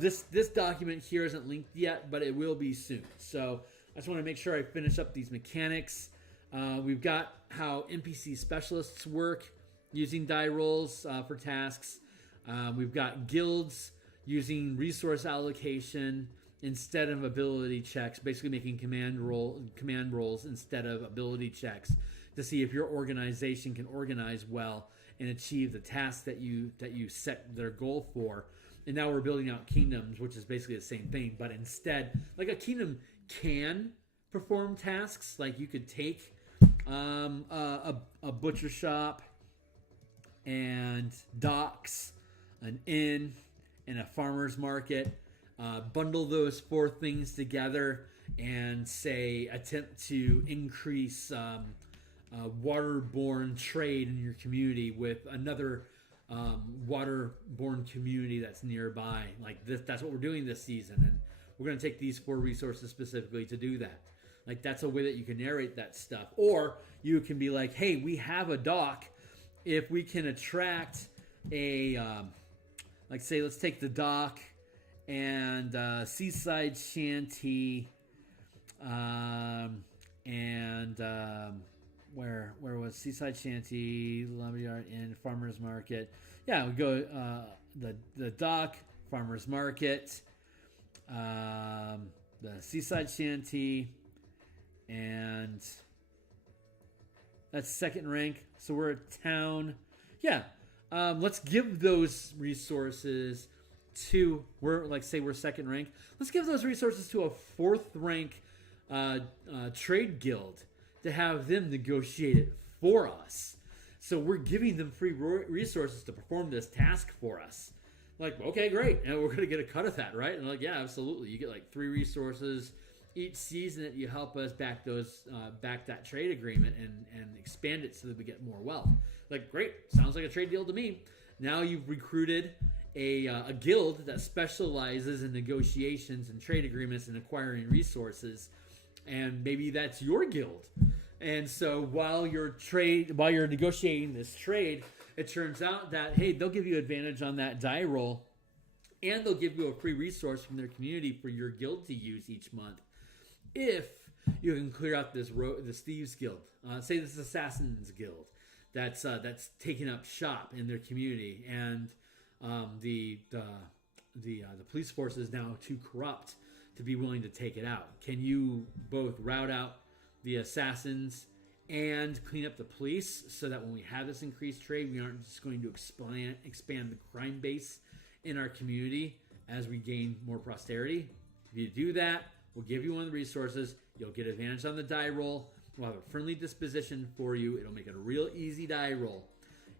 This document here isn't linked yet, but it will be soon. So I just want to make sure I finish up these mechanics. We've got how NPC specialists work using die rolls for tasks. We've got guilds using resource allocation instead of ability checks, basically making command rolls instead of ability checks to see if your organization can organize well and achieve the tasks that you set their goal for. And now we're building out kingdoms, which is basically the same thing, but instead, like, a kingdom can perform tasks. Like, you could take a butcher shop and docks, an inn, and a farmer's market. Bundle those 4 things together and, say, attempt to increase waterborne trade in your community with another waterborne community that's nearby. Like, that's what we're doing this season, and we're going to take these 4 resources specifically to do that. Like, that's a way that you can narrate that stuff. Or you can be like, hey, we have a dock. If we can attract a like, say, let's take the dock and seaside shanty, and where was seaside shanty, lumberyard inn, farmers market. Yeah, we go the dock, farmers market, the seaside shanty, and that's second rank. So we're a town. Yeah, let's give those resources to, we're second rank. Let's give those resources to a 4th rank trade guild to have them negotiate it for us. So we're giving them free resources to perform this task for us. Like, okay, great, and we're gonna get a cut of that, right? And like, yeah, absolutely. You get like 3 resources each season that you help us back that trade agreement and expand it so that we get more wealth. Like, great, sounds like a trade deal to me. Now you've recruited a guild that specializes in negotiations and trade agreements and acquiring resources, and maybe that's your guild. And so while you're negotiating this trade, it turns out that, hey, they'll give you advantage on that die roll, and they'll give you a free resource from their community for your guild to use each month if you can clear out this thieves guild. Say this is Assassin's Guild that's taking up shop in their community, and the police force is now too corrupt to be willing to take it out. Can you both rout out the assassins and clean up the police so that when we have this increased trade, we aren't just going to expand the crime base in our community as we gain more prosperity? If you do that, we'll give you one of the resources. You'll get advantage on the die roll. We'll have a friendly disposition for you. It'll make it a real easy die roll.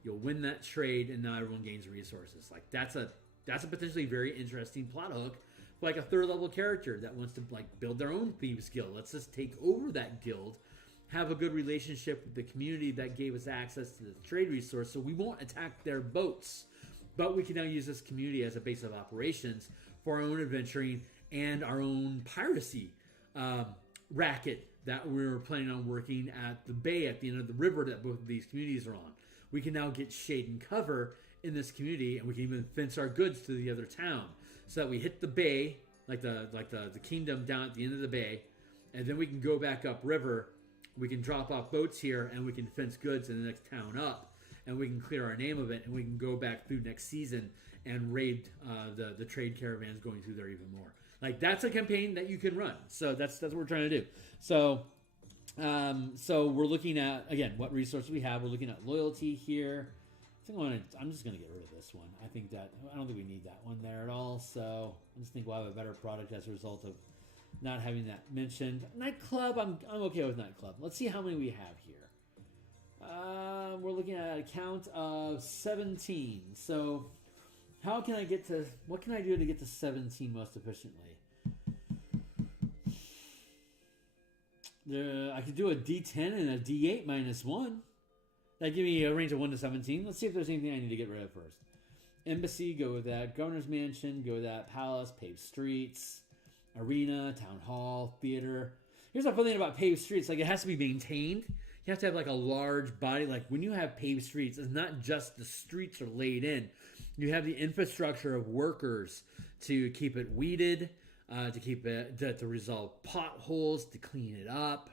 You'll win that trade, and now everyone gains resources. Like, that's a potentially very interesting plot hook for like a 3rd level character that wants to like build their own thieves guild. Let's just take over that guild, have a good relationship with the community that gave us access to the trade resource, so we won't attack their boats, but we can now use this community as a base of operations for our own adventuring and our own piracy racket that we're planning on working at the bay at the end of the river that both of these communities are on. We can now get shade and cover in this community, and we can even fence our goods to the other town so that we hit the bay, like the kingdom down at the end of the bay, and then we can go back up river. We can drop off boats here, and we can fence goods in the next town up. and we can clear our name of it, and we can go back through next season and raid the trade caravans going through there even more. Like, that's a campaign that you can run. So that's what we're trying to do. So we're looking at, again, what resources we have. We're looking at loyalty here. I think I'm just going to get rid of this one. I don't think we need that one there at all. So I just think we'll have a better product as a result of not having that mentioned. Nightclub, I'm okay with nightclub. Let's see how many we have here. We're looking at a count of 17. So what can I do to get to 17 most efficiently? I could do a D10 and a D8 -1. That give me a range of 1 to 17. Let's see if there's anything I need to get rid of first. Embassy, go with that. Governor's Mansion, go with that. Palace, paved streets, arena, town hall, theater. Here's the fun thing about paved streets. Like, it has to be maintained. You have to have like a large body. Like, when you have paved streets, it's not just the streets are laid in. You have the infrastructure of workers to keep it weeded, to resolve potholes, to clean it up.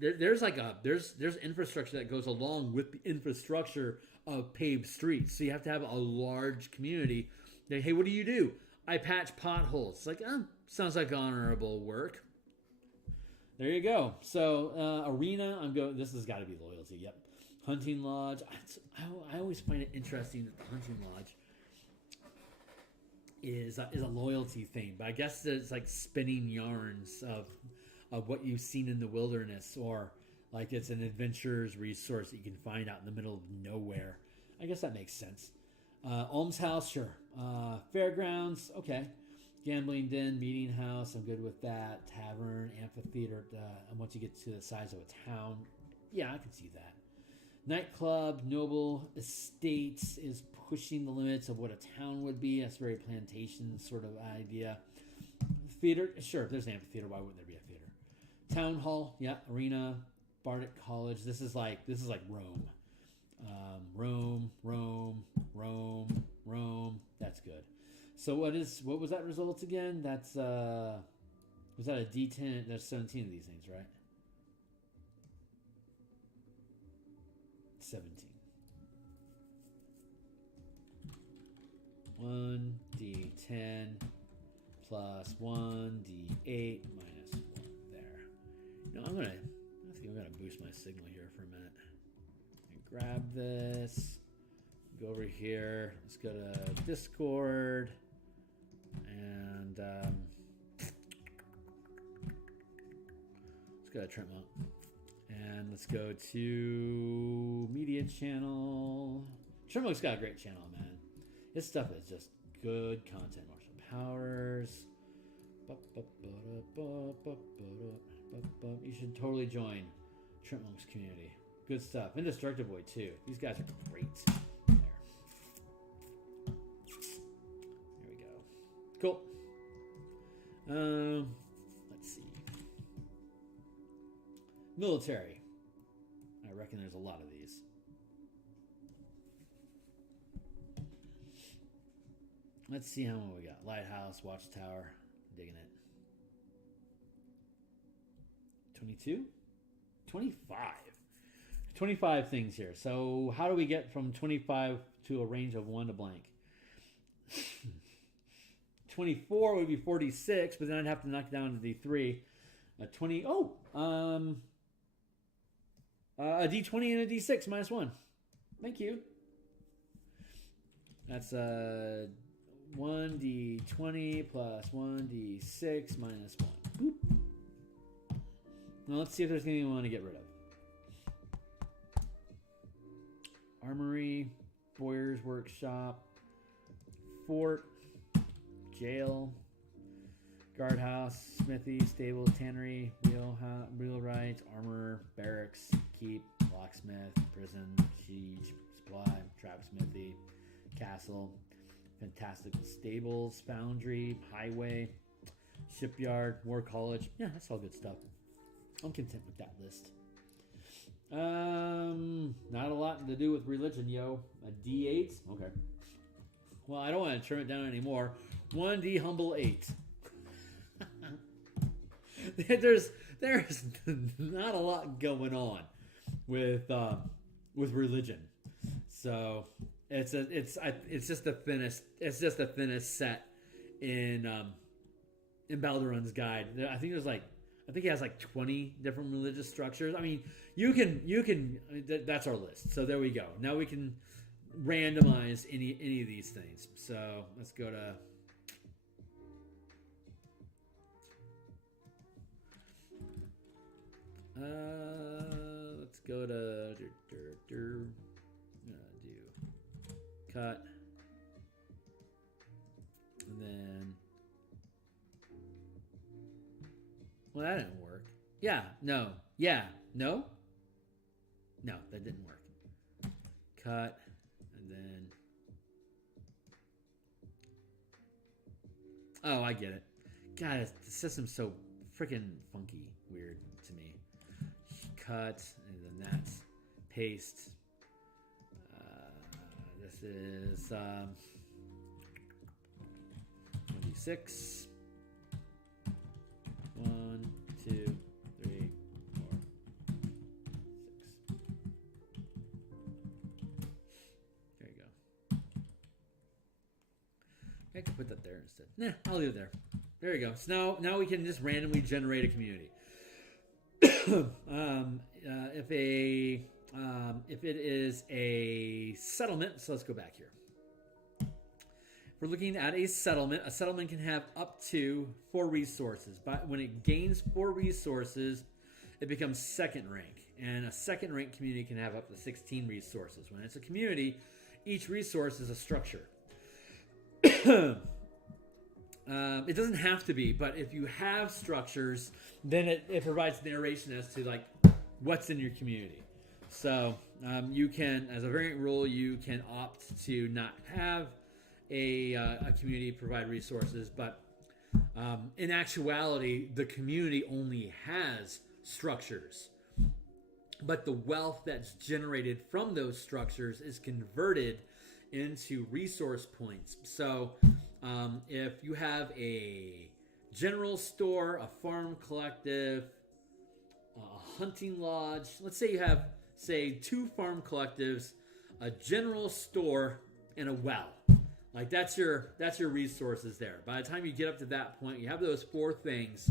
There's infrastructure that goes along with the infrastructure of paved streets. So you have to have a large community. Hey, what do? I patch potholes. It's like, sounds like honorable work. There you go. So arena, this has got to be loyalty. Yep. Hunting lodge. I always find it interesting that the hunting lodge is a loyalty thing, but I guess it's like spinning yarns of what you've seen in the wilderness, or like it's an adventurer's resource that you can find out in the middle of nowhere. I guess that makes sense. Almshouse, sure. Fairgrounds, okay. Gambling den, meeting house, I'm good with that. Tavern, amphitheater, and once you get to the size of a town, yeah, I can see that. Nightclub, noble estates is pushing the limits of what a town would be. That's very plantation sort of idea. Theater, sure, if there's an amphitheater, why wouldn't there be a theater? Town hall, yeah. Arena, Bardic College. This is like Rome. Rome. That's good. So what was that result again? That's was that a D10? There's 17 of these things, right? 17. 1d10 plus 1d8 minus 1 there. I'm gonna boost my signal here for a minute. Grab this. Go over here. Let's go to Discord. And let's go to Trent Monk. And let's go to media channel. Trent Monk's got a great channel, man. His stuff is just good content. Martial powers. You should totally join Trent Monk's community. Good stuff. Indestructible too. These guys are great. There we go. Cool. Let's see. Military. I reckon there's a lot of these. Let's see how many we got. Lighthouse, watchtower. Digging it. 22? 25. 25 things here. So how do we get from 25 to a range of 1 to blank? 24 would be 46, but then I'd have to knock it down to D3. A D20 and a D6 minus 1. Thank you. That's 1d20 plus 1d6 minus 1. Boop. Now let's see if there's anything we want to get rid of. Armory, Boyer's Workshop, Fort, Jail, Guardhouse, Smithy, Stable, Tannery, Wheelwright, Armor, Barracks, Keep, Locksmith, Prison, Siege, Supply, Trap Smithy, Castle, Fantastic Stables, Foundry, Highway, Shipyard, War College. Yeah, that's all good stuff. I'm content with that list. Not a lot to do with religion, yo. A D8? Okay. Well, I don't want to trim it down anymore. 1D humble 8. There's not a lot going on with religion. So it's just the thinnest set in Baldurun's guide. I think he has like 20 different religious structures. I mean, you can that's our list. So there we go. Now we can randomize any of these things. So let's go to do cut, and then that didn't work. Yeah, no, that didn't work. Cut, and then oh, I get it. God, the system's so freaking funky, weird to me. Cut, and then that's paste. This is 26. 1, 2, 3, 4, 6. There you go. I can put that there instead. Nah, I'll leave it there. There you go. So now we can just randomly generate a community. If it is a settlement, so let's go back here. If we're looking at a settlement can have up to 4 resources. But when it gains 4 resources, it becomes second rank. And a second rank community can have up to 16 resources. When it's a community, each resource is a structure. It doesn't have to be, but if you have structures, then it provides narration as to like what's in your community. So you can, as a variant rule, you can opt to not have a community provide resources, but in actuality, the community only has structures. But the wealth that's generated from those structures is converted into resource points. So if you have a general store, a farm collective, a hunting lodge, let's say you have, 2 farm collectives, a general store, and a well. Like that's your resources there. By the time you get up to that point, you have those 4 things.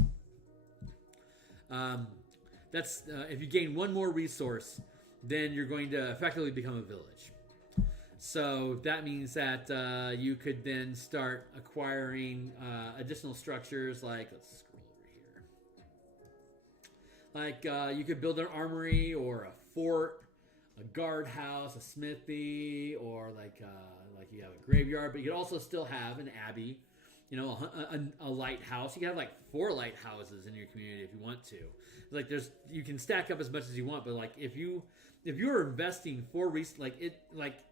That's if you gain 1 more resource, then you're going to effectively become a village. So that means that you could then start acquiring additional structures. Like, let's scroll over here. Like you could build an armory or a fort, a guardhouse, a smithy, or like you have a graveyard. But you could also still have an abbey, a lighthouse. You can have like 4 lighthouses in your community if you want to. Like you can stack up as much as you want, but like if you're investing 4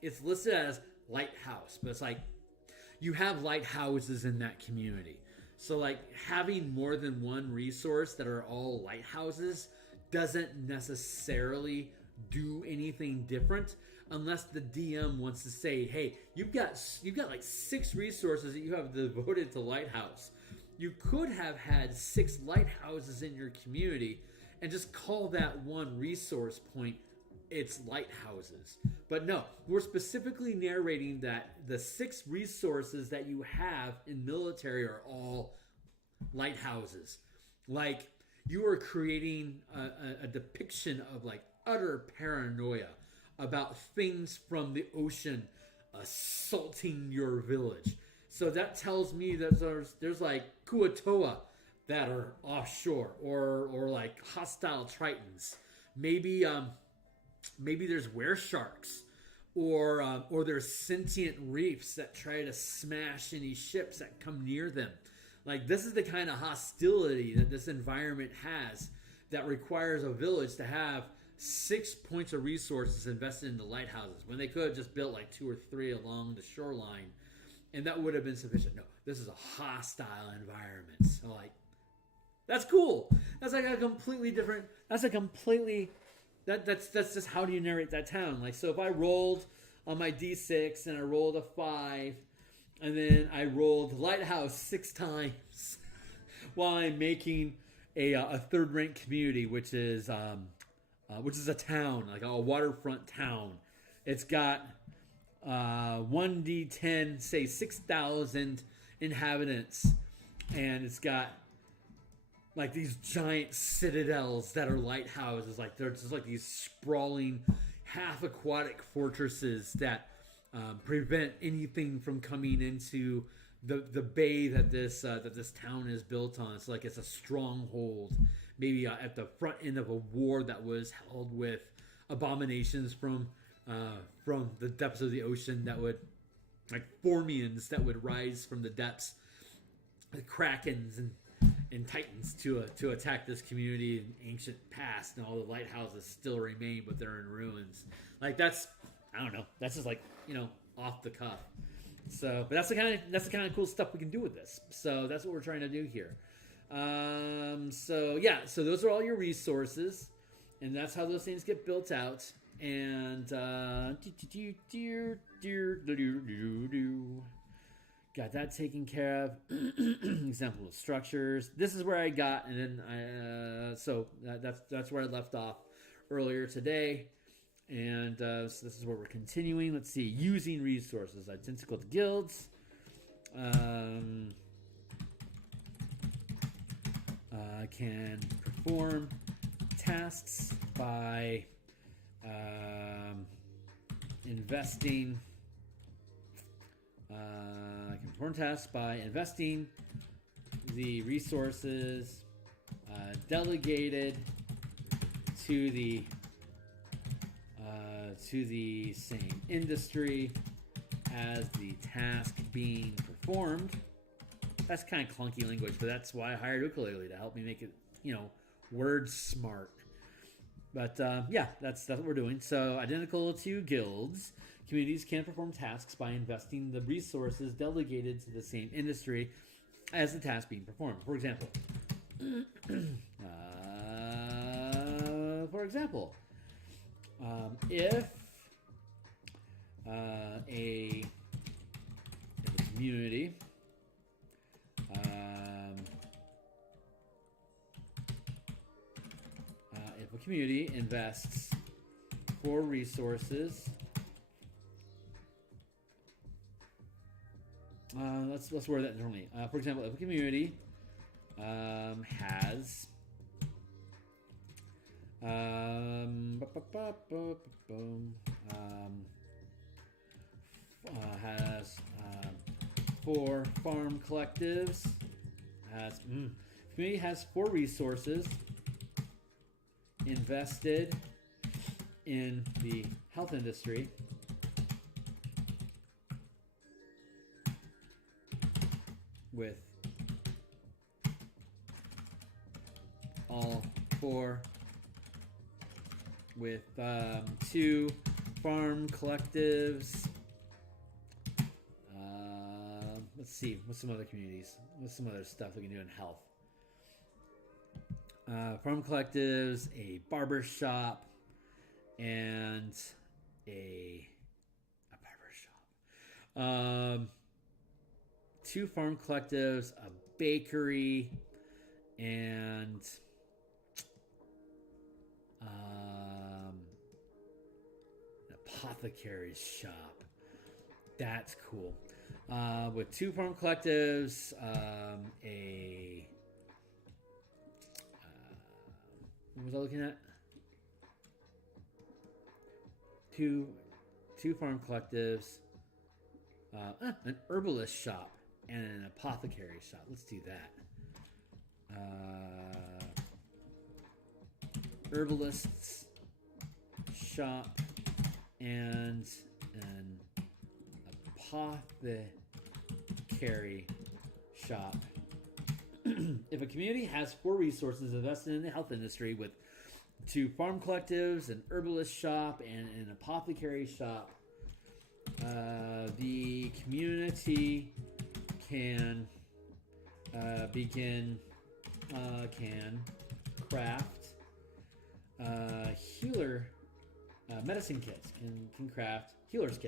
it's listed as lighthouse, but it's like you have lighthouses in that community. So like having more than 1 resource that are all lighthouses doesn't necessarily do anything different unless the DM wants to say, hey, you've got like 6 resources that you have devoted to lighthouse. You could have had 6 lighthouses in your community and just call that 1 resource point it's lighthouses. But no, we're specifically narrating that the 6 resources that you have in military are all lighthouses. Like you are creating a depiction of like utter paranoia about things from the ocean assaulting your village. So that tells me that there's like Kuatoa that are offshore or like hostile tritons. Maybe there's were sharks or there's sentient reefs that try to smash any ships that come near them. Like this is the kind of hostility that this environment has that requires a village to have 6 points of resources invested in the lighthouses when they could have just built like 2 or 3 along the shoreline, and that would have been sufficient. No, this is a hostile environment. So like, that's cool. That's like a completely different. That's just how do you narrate that town? Like, so if I rolled on my D6 and I rolled a 5, and then I rolled lighthouse 6 times while I'm making a 3rd rank community, which is a town, like a waterfront town. It's got 1d10, say 6,000 inhabitants, and it's got like these giant citadels that are lighthouses. Like they're just like these sprawling, half-aquatic fortresses that prevent anything from coming into the bay that this town is built on. It's like it's a stronghold, maybe at the front end of a war that was held with abominations from the depths of the ocean that would, like Formians that would rise from the depths, the Krakens and Titans to attack this community in ancient past, and all the lighthouses still remain, but they're in ruins. Like that's, I don't know, that's just like, you know, off the cuff. So, but that's the kind of cool stuff we can do with this. So that's what we're trying to do here. So yeah, so those are all your resources, and that's how those things get built out. And got that taken care of. Example of structures. This is where I got, and then so that's where I left off earlier today. And so this is where we're continuing. Let's see. Using resources. Identical to guilds. Can perform tasks by investing. Can perform tasks by investing the resources delegated to the same industry as the task being performed. That's kind of clunky language, but that's why I hired Ukulele to help me make it, you know, word smart. But yeah, that's what we're doing. So identical to guilds, communities can perform tasks by investing the resources delegated to the same industry as the task being performed. For example, if a community invests 4 resources, let's word that differently. For example, if a community has 4 farm collectives, community has 4 resources invested in the health industry, with all 4 with 2 farm collectives. Let's see, what's some other communities? What's some other stuff we can do in health? Farm collectives, a barber shop, and a barber shop. 2 farm collectives, a bakery, and an apothecary's shop. That's cool. With 2 farm collectives, what was I looking at? Two farm collectives, an herbalist shop, and an apothecary shop. Let's do that. Herbalist's shop and an apothecary shop. If a community has 4 resources invested in the health industry with 2 farm collectives, an herbalist shop, and an apothecary shop, the community can craft medicine kits. Can craft healers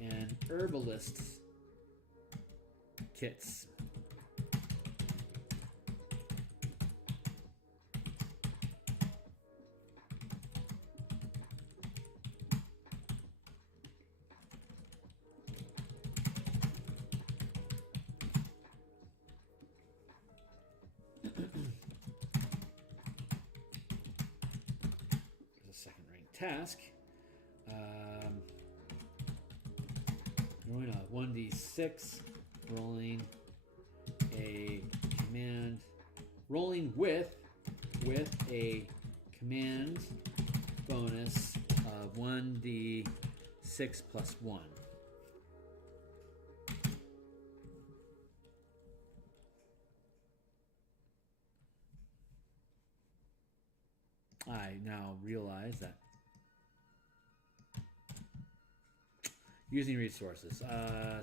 and herbalists kits. task. Rolling a 1d6, rolling a command, rolling with a command bonus of 1d6 plus 1. I now realize that using resources,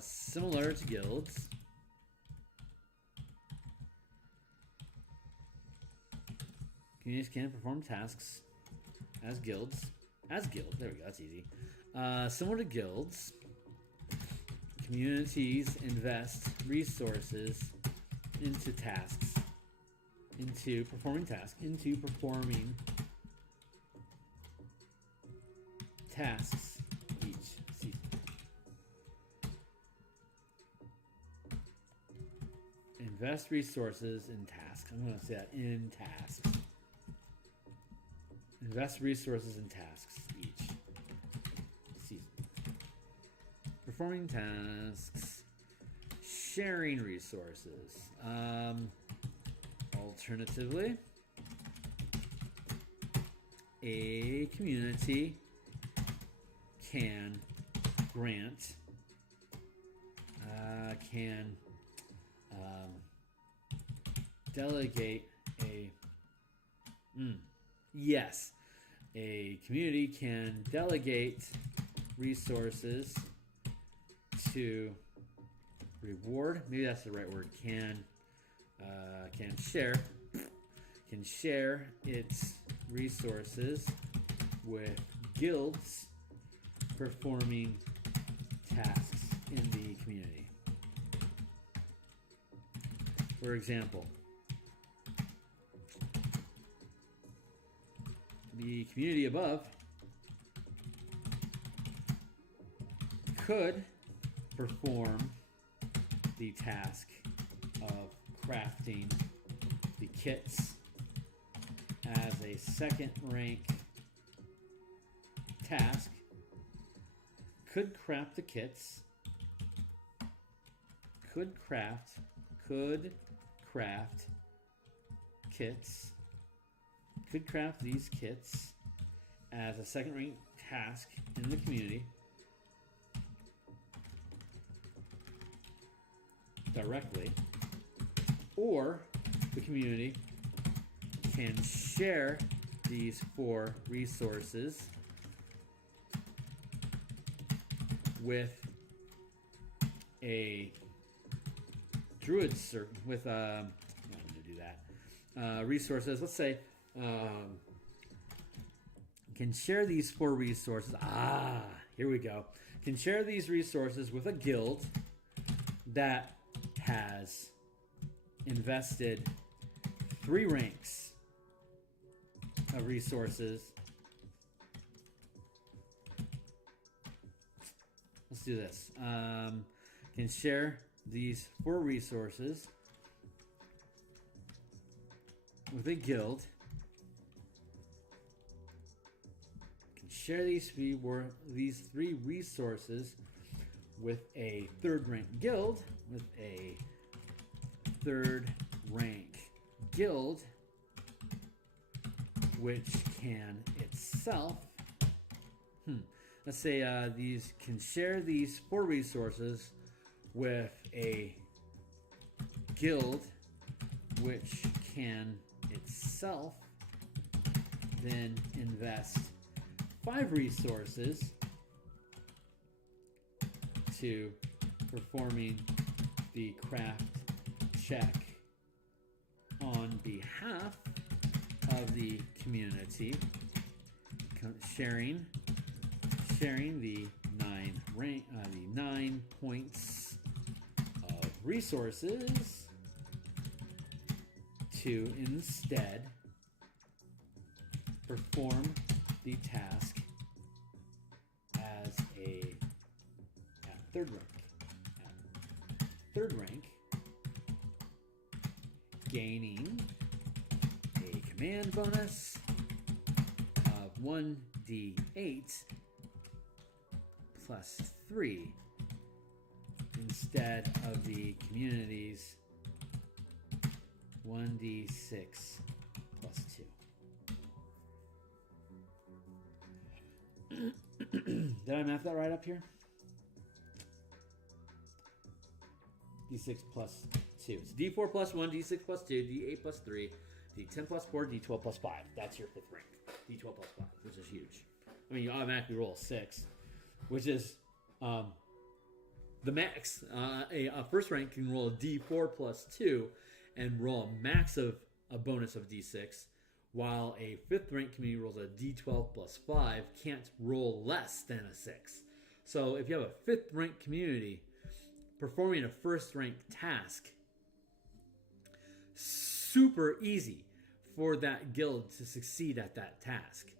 similar to guilds, communities can perform tasks as guilds. There we go, that's easy. Similar to guilds, communities invest resources into tasks, into performing tasks each season. Invest resources in tasks. I'm going to say that, in tasks. Invest resources in tasks each season. Performing tasks. Sharing resources. Alternatively, a community can grant, delegate a, yes, a community can delegate resources to reward, maybe that's the right word, can share its resources with guilds performing tasks in the community. For example, the community above could perform the task of crafting the kits as a second rank task. Could craft the kits. Could craft kits. Could craft these kits as a second rank task in the community directly, or the community can share these 4 resources with a druid with I'm going to do that. Resources, let's say, can share these 4 resources. Here we go. Can share these resources with a guild that has invested 3 ranks of resources. Let's do this. Can share these 4 resources with a guild. Can share these 3 resources with a 3rd rank guild. Which can itself, let's say these can share these 4 resources with a guild which can itself then invest 5 resources to performing the craft check on behalf of the community, sharing the 9 points of resources to instead perform the task as a third rank, gaining a command bonus of 1d6 1d8 plus 3 instead of the community's 1d6 plus 2. Did I math that right up here? D6 plus 2. It's D4 plus 1, D6 plus 2, D8 plus 3, D10 plus 4, D12 plus 5. That's your 5th rank. D12 plus 5, which is huge. I mean, you automatically roll a 6, which is the max. A first rank can roll a D4 plus 2 and roll a max of a bonus of D6, while a 5th rank community rolls a D12 plus 5, can't roll less than a 6. So if you have a 5th rank community performing a 1st rank task, super easy for that guild to succeed at that task.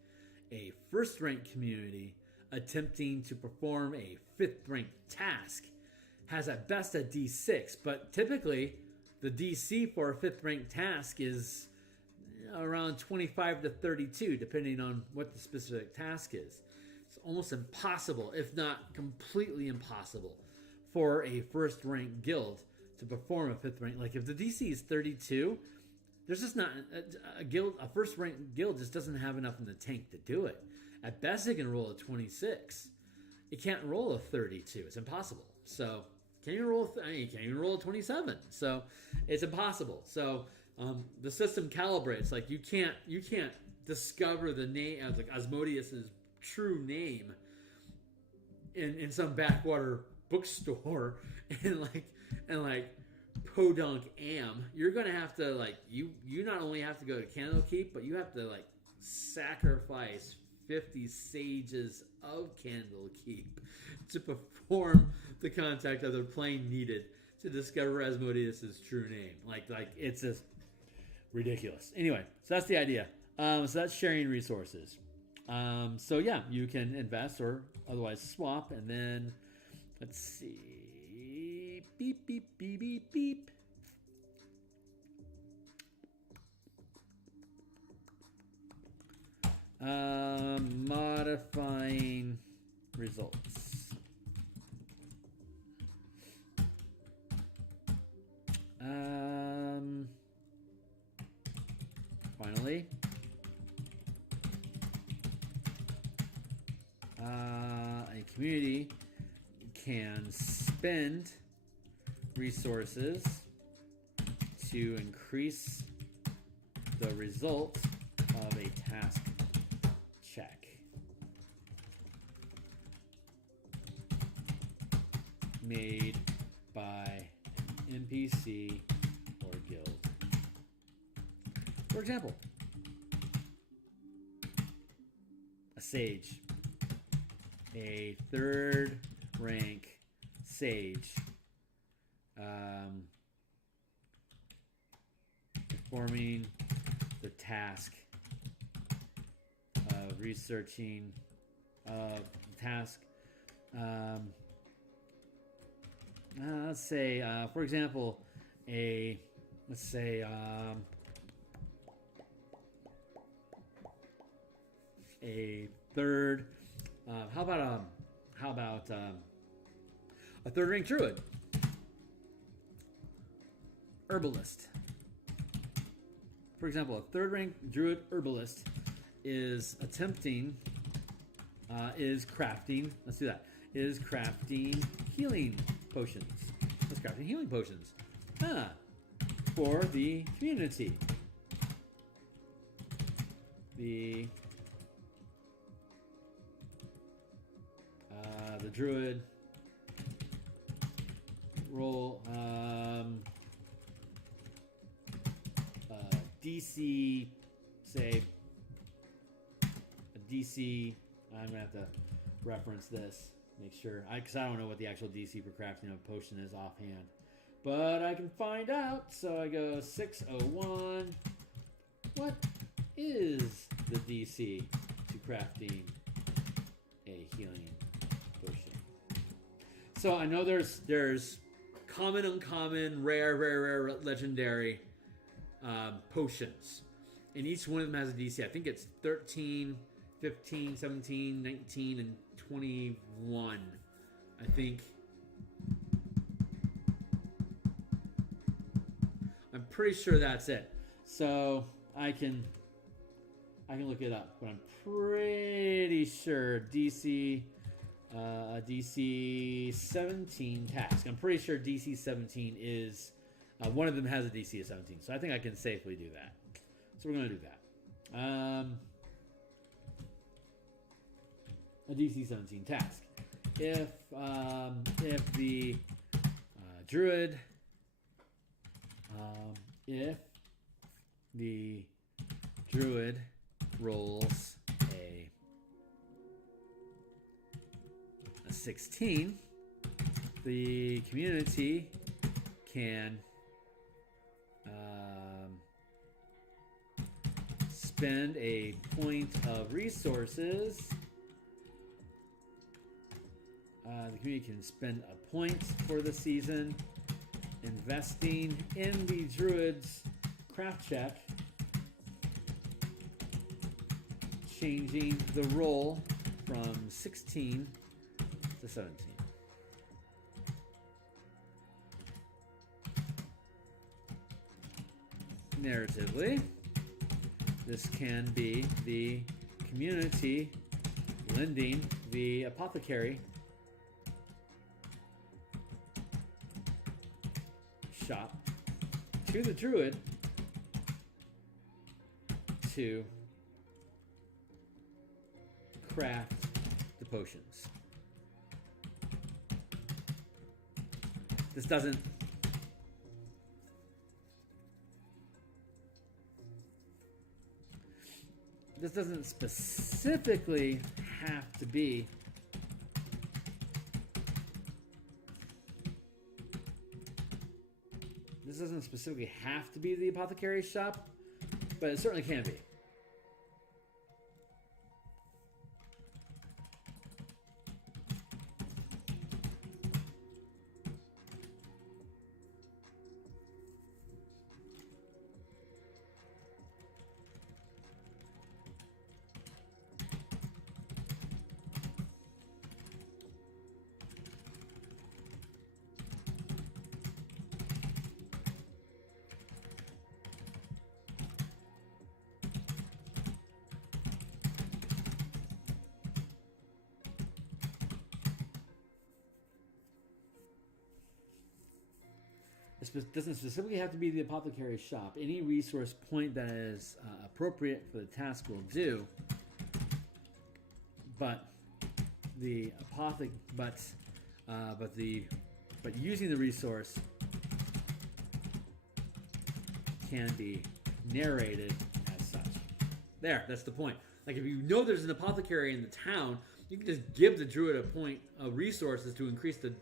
A 1st rank community attempting to perform a 5th rank task has at best a D6, but typically the DC for a 5th rank task is around 25 to 32, depending on what the specific task is. It's almost impossible, if not completely impossible, for a 1st rank guild to perform a 5th rank. Like if the DC is 32, there's just not a 1st rank guild just doesn't have enough in the tank to do it. At best, it can roll a 26. It can't roll a 32. It's impossible. So can't even roll. You can't even roll a 27. So it's impossible. So the system calibrates. Like you can't discover the name of like Asmodeus's true name in some backwater bookstore and podunk am. You're gonna have to you not only have to go to Candlekeep, but you have to sacrifice 50 sages of Candlekeep to perform the contact of the plane needed to discover Asmodeus's true name. Like it's just ridiculous. Anyway, so that's the idea. So that's sharing resources. So yeah, you can invest or otherwise swap, and then let's see. Beep beep beep beep beep. Modifying results. Finally, a community can spend resources to increase the result of a task check. Made by NPC or guild. For example, a sage, a 3rd rank sage, performing the task of researching task. Let's say, for example, a 3rd. How about a 3rd rank druid, herbalist. For example, a 3rd rank druid herbalist is crafting. Let's do that. Is crafting healing potions. Let's crafting healing potions. For the community. The druid roll DC, say a DC. I'm gonna have to reference this, make sure, because I don't know what the actual DC for crafting a potion is offhand, but I can find out. So I go 601. What is the DC to crafting a healing potion? So I know there's common, uncommon, rare, legendary potions, and each one of them has a DC. I think it's 13 15, 17, 19, and 21. I think. I'm pretty sure that's it. So I can look it up, but I'm pretty sure DC 17 task. I'm pretty sure DC 17 is one of them has a DC of 17. So I think I can safely do that. So we're gonna do that. A DC 17 task. If the druid rolls a 16, the community can spend a point of resources. The community can spend a point for the season investing in the druid's craft check, changing the roll from 16 to 17. Narratively, this can be the community lending the apothecary shop to the druid to craft the potions. This doesn't specifically have to be the apothecary shop, but it certainly can be. It doesn't specifically have to be the apothecary shop. Any resource point that is appropriate for the task will do. But using the resource can be narrated as such. There, that's the point. Like if you know there's an apothecary in the town, you can just give the druid a point of resources to increase the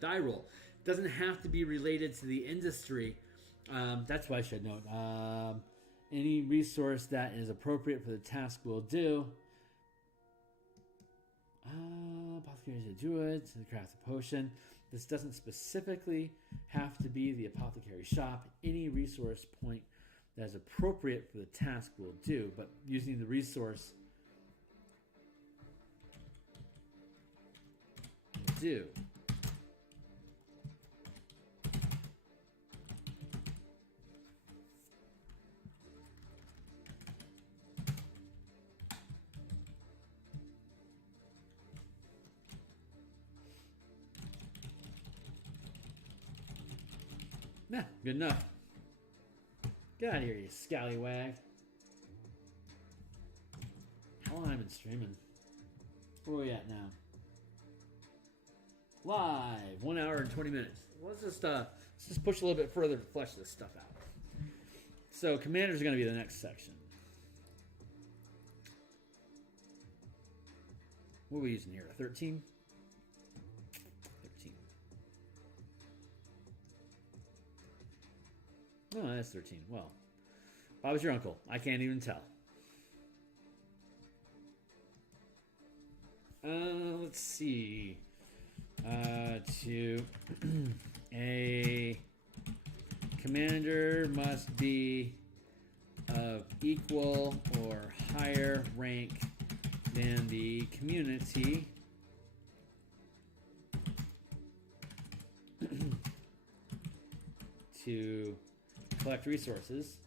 die roll. It doesn't have to be related to the industry. That's why I should note. Any resource that is appropriate for the task will do. Apothecary is a druid to craft a potion. This doesn't specifically have to be the apothecary shop. Any resource point that is appropriate for the task will do, but using the resource will do. Nah, good enough. Get out of here, you scallywag. How long have I been streaming? Where are we at now? Live, 1 hour and 20 minutes. Let's just push a little bit further to flesh this stuff out. So, commanders are going to be the next section. What are we using here? 13? 13. Oh, that's 13. Well, Bob's your uncle. I can't even tell. Let's see. To a commander must be of equal or higher rank then the community to collect resources.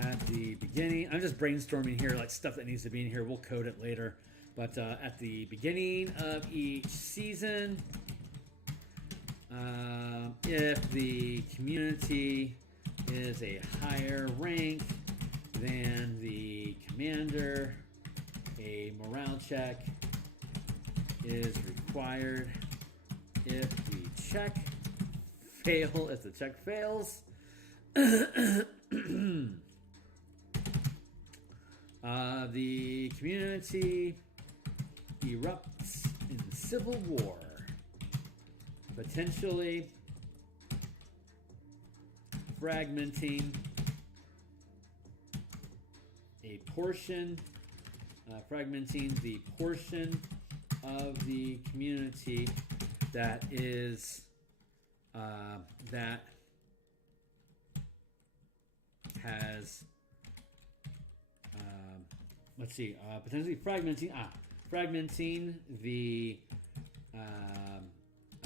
At the beginning, I'm just brainstorming here, like stuff that needs to be in here. We'll code it later. But at the beginning of each season, if the community is a higher rank than the commander, a morale check is required. If the check fails, the community erupts in civil war, potentially fragmenting the portion of the community that is that has potentially fragmenting the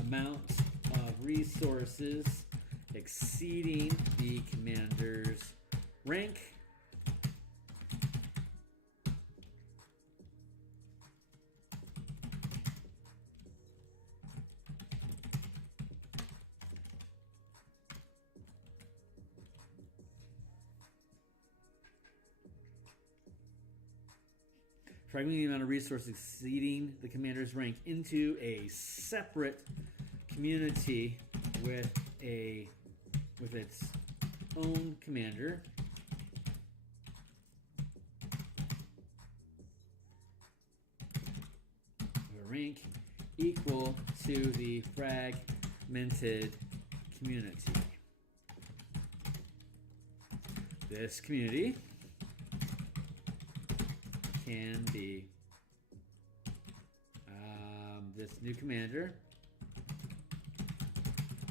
amount of resources exceeding the commander's rank. Fragmenting the amount of resources exceeding the commander's rank into a separate community with its own commander. A rank equal to the fragmented community. This community can be this new commander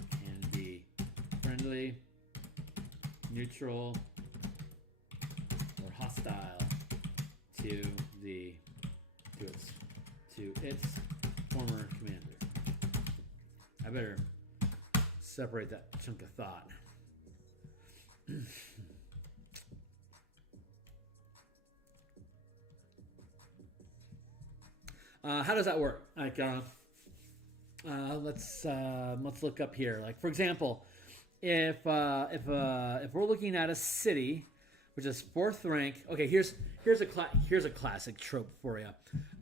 can be friendly, neutral, or hostile to its former commander. I better separate that chunk of thought. How does that work? Like, let's look up here. Like, for example, if we're looking at a city, which is 4th rank. Okay, here's a classic trope for you.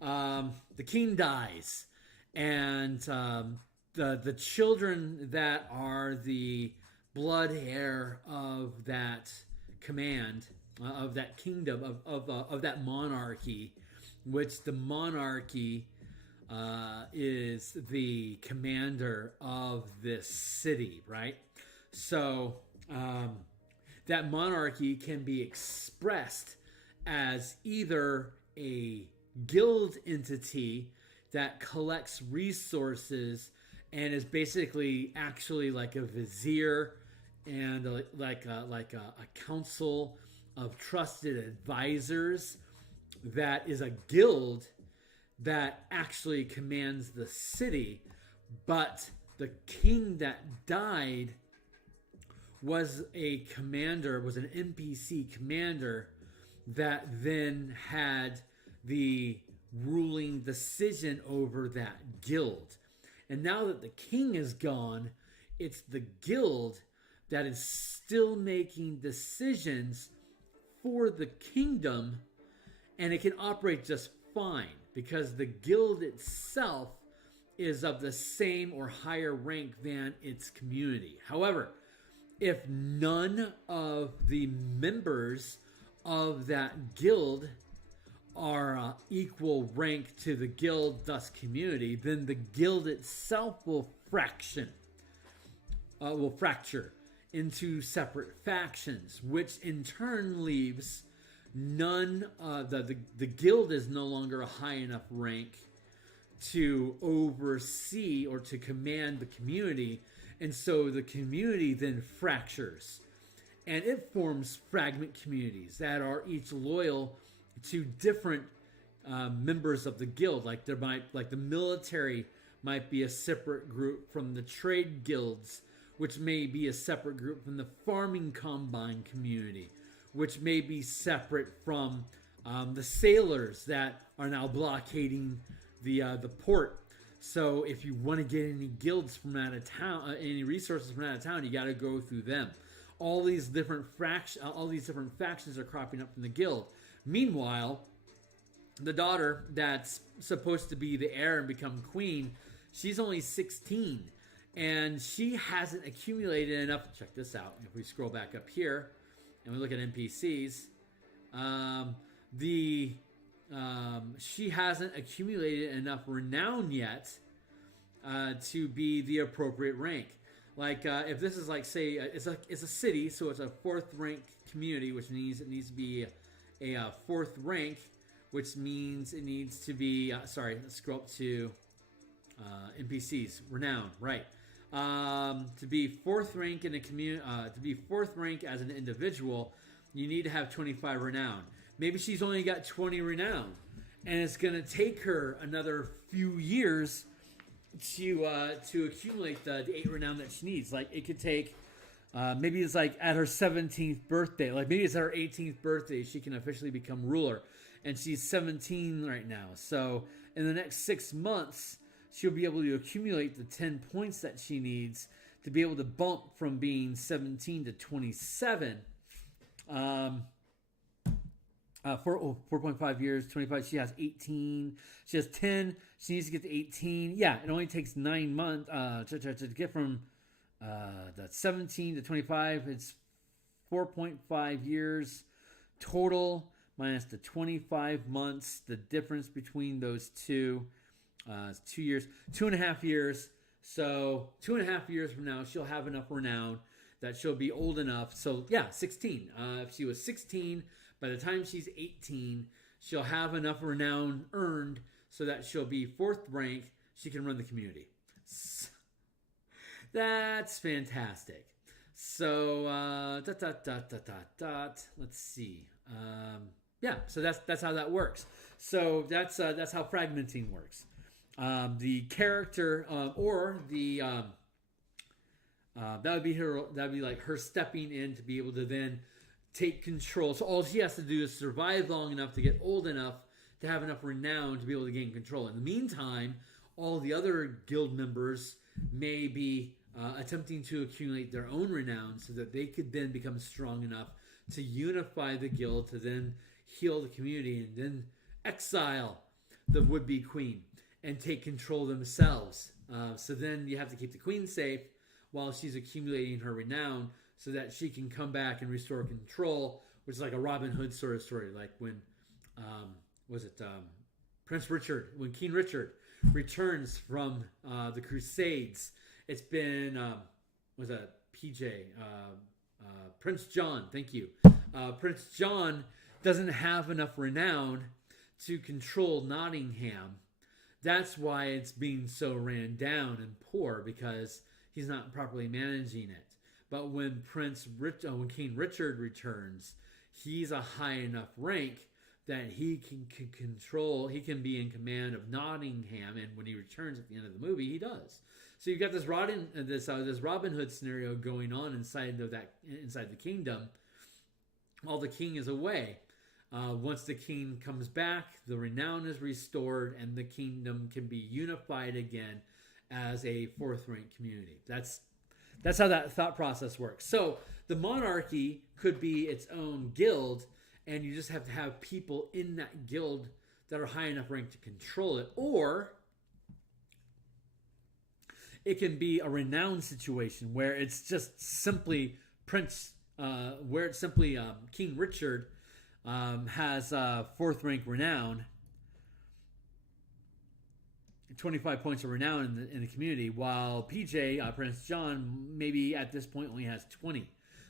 The king dies, and the children that are the blood heir of that command, of that kingdom, of that monarchy. Which the monarchy is the commander of this city, right? So that monarchy can be expressed as either a guild entity that collects resources and is basically actually like a vizier and like a council of trusted advisors. That is a guild that actually commands the city, but the king that died was an NPC commander that then had the ruling decision over that guild. And now that the king is gone, it's the guild that is still making decisions for the kingdom. And it can operate just fine because the guild itself is of the same or higher rank than its community. However, if none of the members of that guild are equal rank to the guild, thus community, then the guild itself will fracture into separate factions, which in turn leaves the guild is no longer a high enough rank to oversee or to command the community, and so the community then fractures And it forms fragment communities that are each loyal to different members of the guild. Like the military might be a separate group from the trade guilds, which may be a separate group from the farming combine community, which may be separate from the sailors that are now blockading the port. So if you want to get any guilds from out of town, any resources from out of town, you got to go through them. All these different factions are cropping up from the guild. Meanwhile, the daughter that's supposed to be the heir and become queen, she's only 16, and she hasn't accumulated enough. Check this out. If we scroll back up here and we look at NPCs, she hasn't accumulated enough renown yet to be the appropriate rank. Like if this is like, say, it's a city, so it's a 4th rank community, which means it needs to be a 4th rank, which means it needs to be let's scroll up to NPCs renown, right? To be 4th rank in a community, to be 4th rank as an individual, you need to have 25 renown. Maybe she's only got 20 renown, and it's going to take her another few years to accumulate the 8 renown that she needs. Like it could take, maybe it's like at her 17th birthday, like maybe it's at her 18th birthday, she can officially become ruler, and she's 17 right now. So in the next 6 months, she'll be able to accumulate the 10 points that she needs to be able to bump from being 17 to 27. 4.5 years, 25. She has 18. She has 10. She needs to get to 18. Yeah, it only takes 9 months to get from that 17 to 25. It's 4.5 years total minus the 25 months. The difference between those two is 2 years, 2.5 years. So 2.5 years from now, she'll have enough renown that she'll be old enough. So yeah, 16. If she was 16, by the time she's 18, she'll have enough renown earned so that she'll be 4th rank. She can run the community. That's fantastic. So let's see. Yeah, so that's how that works. So that's how fragmenting works. The character or the that would be her. That would be like her stepping in to be able to then take control. So all she has to do is survive long enough to get old enough to have enough renown to be able to gain control. In the meantime, all the other guild members may be attempting to accumulate their own renown so that they could then become strong enough to unify the guild, to then heal the community, and then exile the would-be queen and take control themselves. So then you have to keep the queen safe while she's accumulating her renown so that she can come back and restore control, which is like a Robin Hood sort of story. Like when, Prince Richard, when King Richard returns from the Crusades. It's been, Prince John, thank you. Prince John doesn't have enough renown to control Nottingham. That's why it's being so ran down and poor, because he's not properly managing it. But when when King Richard returns, he's a high enough rank that he can control. He can be in command of Nottingham, and when he returns at the end of the movie, he does. So you've got this Robin Hood scenario going on inside the kingdom, while the king is away. Once the king comes back, the renown is restored, and the kingdom can be unified again as a 4th rank community. That's how that thought process works. So the monarchy could be its own guild, and you just have to have people in that guild that are high enough rank to control it. Or it can be a renown situation where it's just simply King Richard has 4th rank renown, 25 points of renown in the community, while PJ, Prince John, maybe at this point only has 20.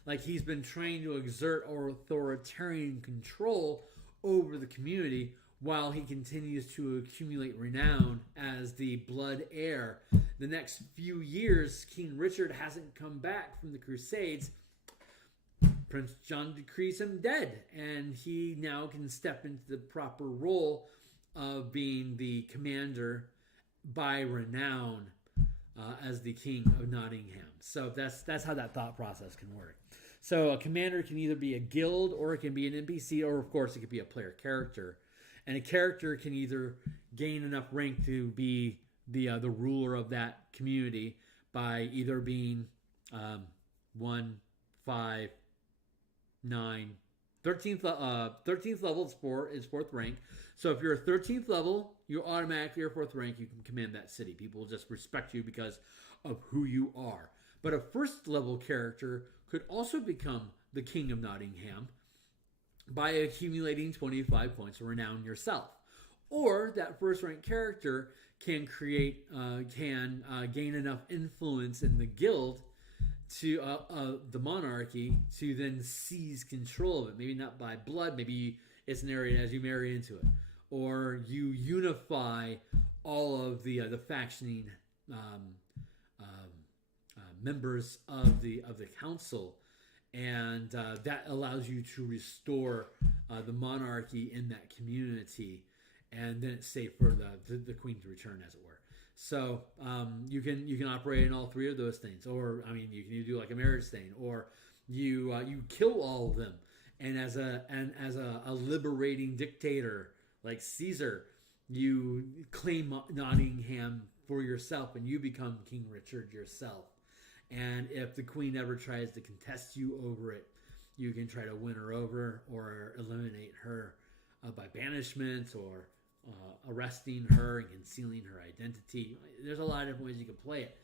Like, he's been trained to exert authoritarian control over the community while he continues to accumulate renown as the blood heir. The next few years, King Richard hasn't come back from the Crusades. Prince John decrees him dead, and he now can step into the proper role of being the commander by renown as the King of Nottingham. So that's how that thought process can work. So a commander can either be a guild, or it can be an NPC, or of course it could be a player character. And a character can either gain enough rank to be the ruler of that community by either being 1, 5, 9, 13th level is fourth rank. So if you're a 13th level, you automatically are fourth rank. You can command that city. People will just respect you because of who you are. But a first level character could also become the King of Nottingham by accumulating 25 points of renown yourself. Or that first rank character can gain enough influence in the guild to the monarchy to then seize control of it. Maybe not by blood, maybe it's narrated as you marry into it, or you unify all of the factioning members of the council, and that allows you to restore the monarchy in that community, and then it's safe for the queen to return, as it were. So you can operate in all three of those things, or I mean, you can do like a marriage thing, or you kill all of them, and as a liberating dictator like Caesar, you claim Nottingham for yourself, and you become King Richard yourself. And if the queen ever tries to contest you over it, you can try to win her over or eliminate her by banishment, or arresting her and concealing her identity. There's a lot of different ways you can play it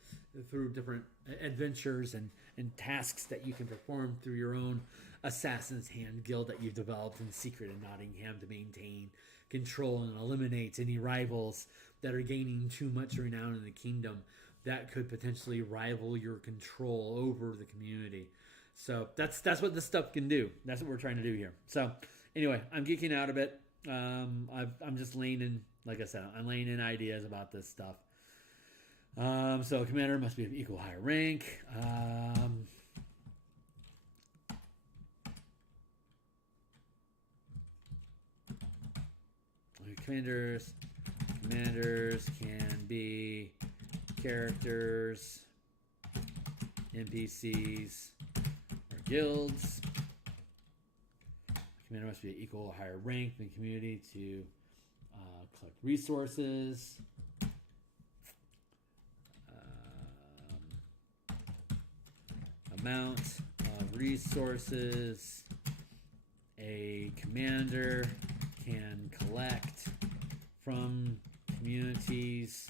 through different adventures and tasks that you can perform through your own Assassin's Hand guild that you've developed in secret in Nottingham to maintain control and eliminate any rivals that are gaining too much renown in the kingdom that could potentially rival your control over the community. So that's what this stuff can do. That's what we're trying to do here. So anyway, I'm geeking out a bit. I'm just laying in, like I said, I'm laying in ideas about this stuff. So commander must be of equal higher rank. Commanders can be characters, NPCs, or guilds. Commander must be equal or higher rank in the community to collect resources. Amount of resources a commander can collect from communities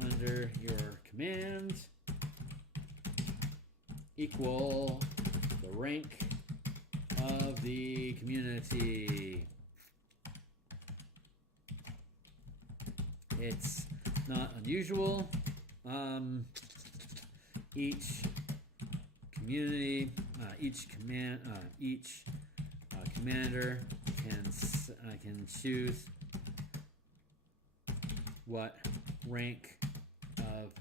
under your command equal the rank of the community. It's not unusual. Each community, each commander can choose what rank of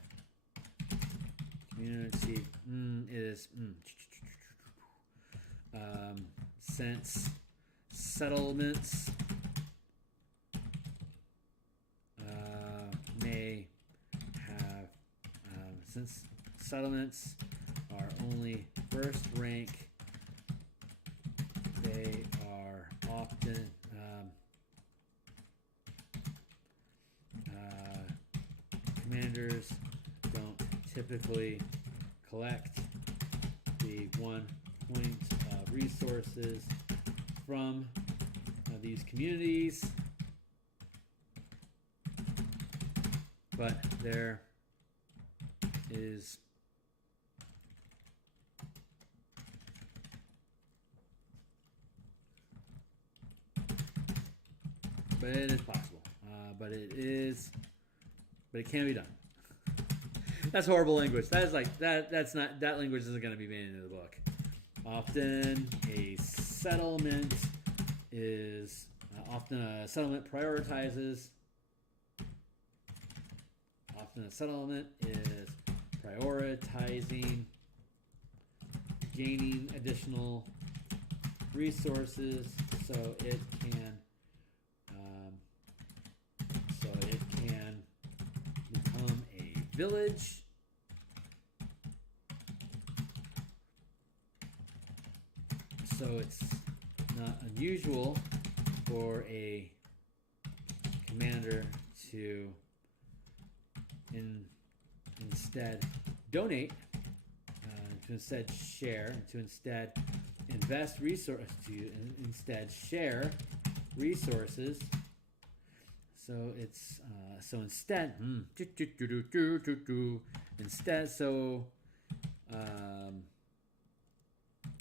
community is. Since settlements may have since settlements are only first rank, they are often commanders don't typically collect the 1 point of resources from these communities, but there is but it is possible. But it can be done. That's horrible language. That is like that. That's not, that language isn't going to be made into the book. Often a settlement is prioritizes. Often a settlement is prioritizing gaining additional resources so it can become a village. So it's not unusual for a commander to instead donate, to instead share, to instead invest resources, to instead share resources. So it's instead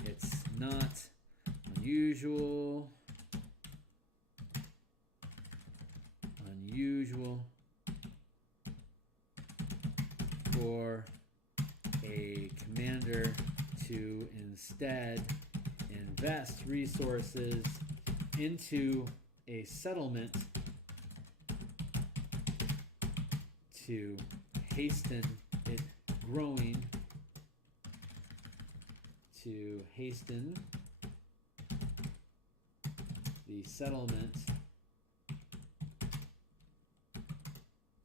it's not unusual for a commander to instead invest resources into a settlement to hasten it growing, to hasten the settlement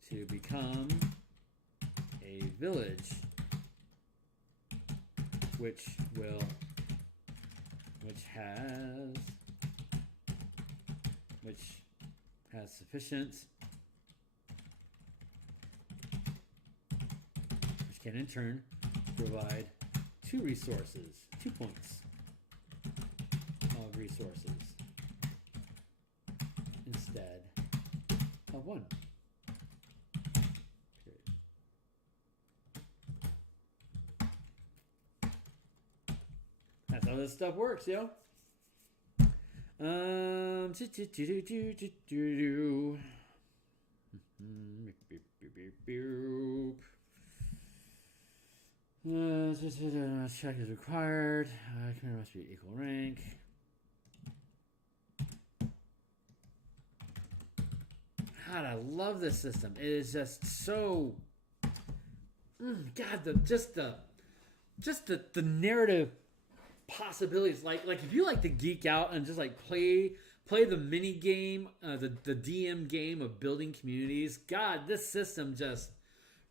to become a village, which has sufficient, which can in turn provide 2 points of resources instead of 1. That's how this stuff works, yo. Check is required. Commander must be equal rank. God, I love this system. It is just so. God, just the narrative possibilities. Like if you like to geek out and just like play the mini game, the DM game of building communities. God, this system just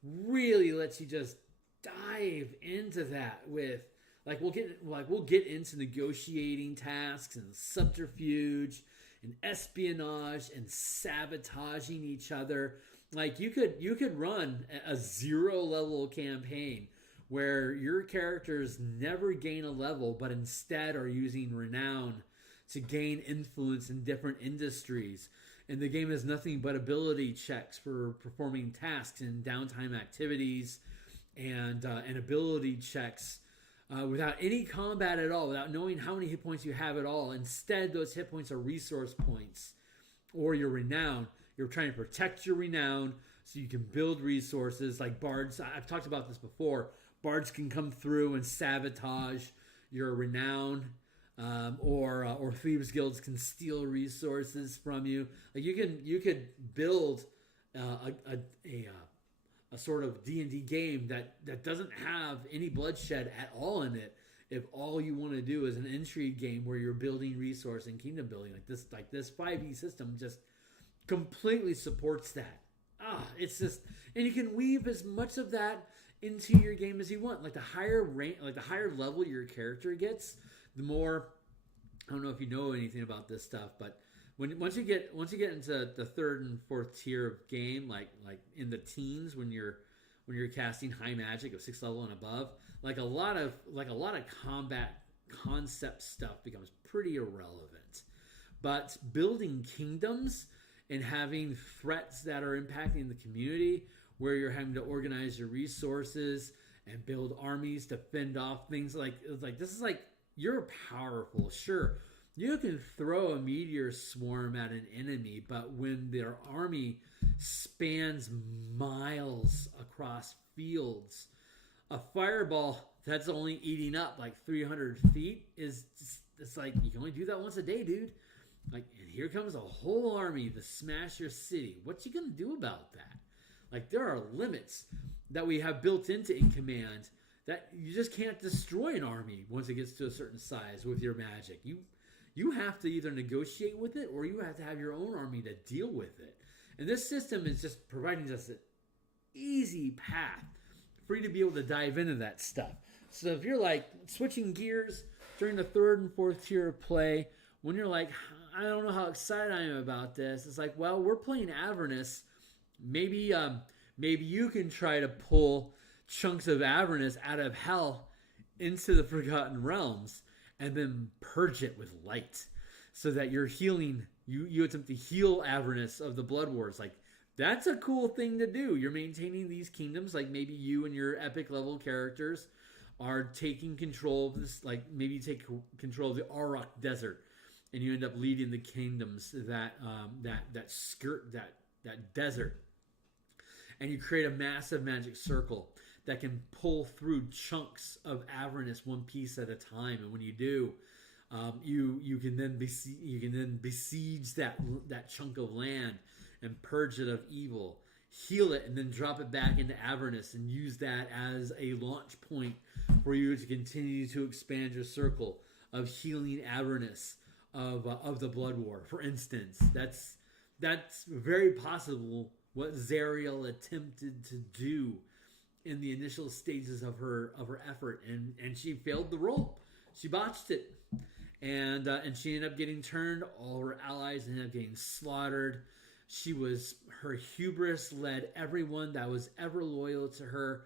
really lets you just dive into that with we'll get into negotiating tasks and subterfuge and espionage and sabotaging each other. Like you could run a 0 level campaign where your characters never gain a level, but instead are using renown to gain influence in different industries. And the game has nothing but ability checks for performing tasks and downtime activities, and ability checks without any combat at all, without knowing how many hit points you have at all. Instead, those hit points are resource points or your renown. You're trying to protect your renown so you can build resources like bards. I've talked about this before. Bards can come through and sabotage your renown, or thieves guilds can steal resources from you. Like you could build a sort of D&D game that doesn't have any bloodshed at all in it, if all you want to do is an intrigue game where you're building resource and kingdom building. Like this 5e system just completely supports that. It's just, and you can weave as much of that into your game as you want. Like the higher rank, like the higher level your character gets, the more, I don't know if you know anything about this stuff, but once you get into the 3rd and 4th tier of game, like in the teens, when you're casting high magic of 6th level and above, like a lot of combat concept stuff becomes pretty irrelevant. But building kingdoms and having threats that are impacting the community, where you're having to organize your resources and build armies to fend off things like this is like, you're powerful, sure. You can throw a meteor swarm at an enemy, but when their army spans miles across fields, a fireball that's only eating up like 300 feet it's like, you can only do that once a day, dude. Like, and here comes a whole army to smash your city. What you gonna do about that? Like, there are limits that we have built into In Command that you just can't destroy an army once it gets to a certain size with your magic. You have to either negotiate with it or you have to have your own army to deal with it. And this system is just providing us an easy path for you to be able to dive into that stuff. So if you're like switching gears during the 3rd and 4th tier of play, when you're like, I don't know how excited I am about this, it's like, well, we're playing Avernus. Maybe you can try to pull chunks of Avernus out of hell into the Forgotten Realms and then purge it with light so that you're healing. You attempt to heal Avernus of the Blood Wars. Like, that's a cool thing to do. You're maintaining these kingdoms. Like, maybe you and your epic level characters are taking control of this. Like, maybe you take control of the Auroch Desert and you end up leading the kingdoms that skirt that desert. And you create a massive magic circle that can pull through chunks of Avernus one piece at a time. And when you do, you can then besiege that chunk of land and purge it of evil, heal it, and then drop it back into Avernus and use that as a launch point for you to continue to expand your circle of healing Avernus of the Blood War. For instance, that's very possible what Zariel attempted to do in the initial stages of her effort, and she failed the role. She botched it, and she ended up getting turned. All her allies ended up getting slaughtered. Her hubris led everyone that was ever loyal to her,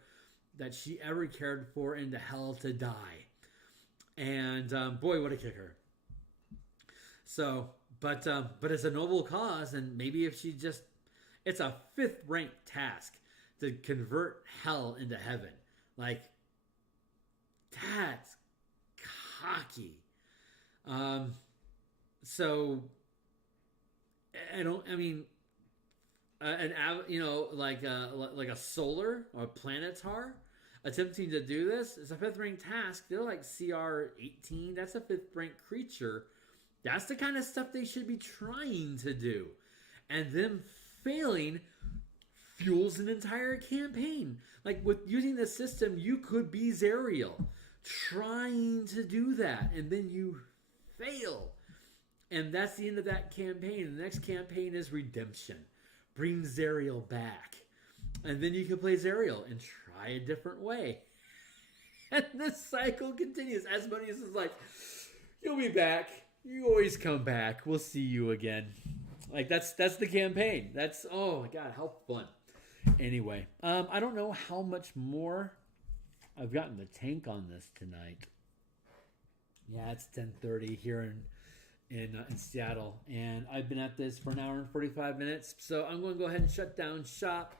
that she ever cared for, into hell to die. And boy, what a kicker! So, but it's a noble cause, and maybe if she just, it's a 5th ranked task to convert hell into heaven. Like, that's cocky. So like a solar or a planetar attempting to do this is a 5th ranked task. They're like CR 18. That's a 5th ranked creature. That's the kind of stuff they should be trying to do. And them failing fuels an entire campaign. Like, with using this system, you could be Zariel trying to do that, and then you fail. And that's the end of that campaign. The next campaign is Redemption. Bring Zariel back. And then you can play Zariel and try a different way. And this cycle continues. Asmodeus is like, you'll be back. You always come back. We'll see you again. Like, that's the campaign. That's, oh my God, how fun. Anyway, I don't know how much more I've gotten the tank on this tonight. Yeah, it's 10:30 here in Seattle, and I've been at this for an hour and 45 minutes. So I'm going to go ahead and shut down shop.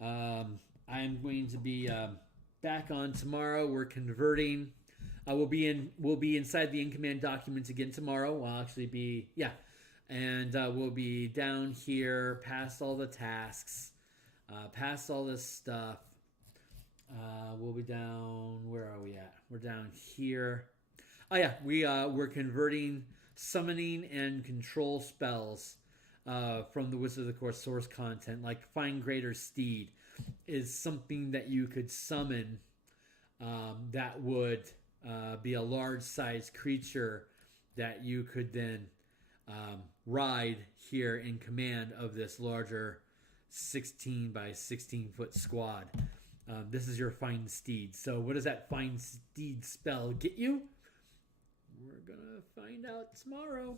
I'm going to be back on tomorrow. We're converting. We'll be inside the in-command documents again tomorrow. We'll actually be and we'll be down here, past all the tasks, past all this stuff. We'll be down. Where are we at? We're down here. Oh yeah, we're converting summoning and control spells from the Wizard of the Coast source content. Like Find Greater Steed is something that you could summon that would be a large-sized creature that you could then ride here in command of this larger 16 by 16 foot squad. This is your Find Steed. So what does that Find Steed spell get you? We're gonna find out tomorrow.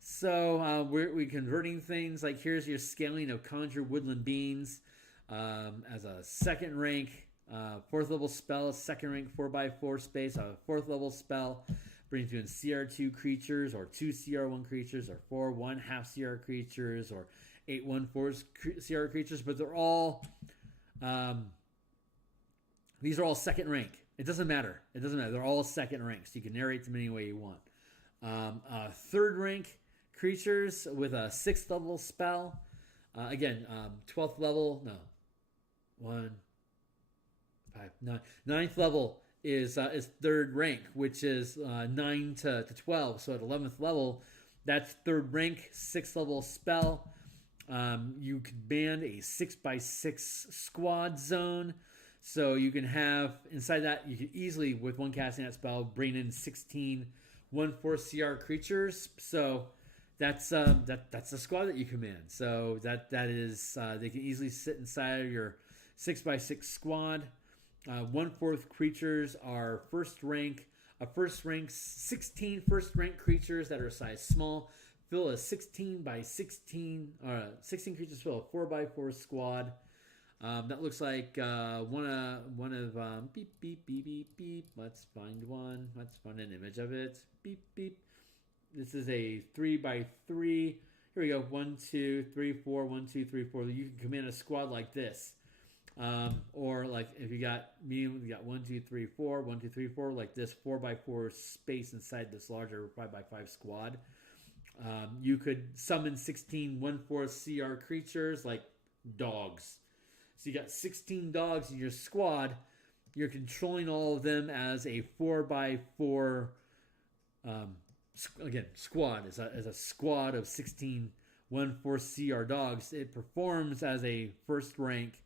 So we're converting things. Like, here's your scaling of Conjure Woodland Beings as a 2nd rank 4th level spell, a 2nd rank 4x4 space, a 4th level spell. Brings you in CR2 creatures, or 2 CR1 creatures, or 4 1/2 CR creatures, or 8 1/4 CR creatures. But they're all these are all 2nd rank. It doesn't matter. They're all 2nd rank, so you can narrate them any way you want. 3rd rank creatures with a 6th level spell. Again, 12th level. No, 1, 5, 9. 9th level is 3rd rank, which is 9 to 12. So at 11th level, that's 3rd rank, 6th level spell. You could ban a 6x6 squad zone. So you can have, inside that, you can easily, with one casting that spell, bring in 16 1/4 CR creatures. So that's that's the squad that you command. So that is, they can easily sit inside of your 6x6 squad. 1/4 creatures are first rank. 16 first rank creatures that are size small. Fill a 16 creatures fill a 4x4 squad. That looks like one of beep beep beep beep beep. Let's find one. Let's find an image of it. Beep beep. This is a 3x3. Here we go. 1, 2, 3, 4. 1, 2, 3, 4. You can command a squad like this. Or like if you got medium, you got 1, 2, 3, 4, 1, 2, 3, 4, like this 4x4 space inside this larger 5x5 squad. You could summon 16 1/4 CR creatures like dogs. So you got 16 dogs in your squad. You're controlling all of them as a 4x4 again squad. As a squad of 16 1/4 CR dogs. It performs as a first rank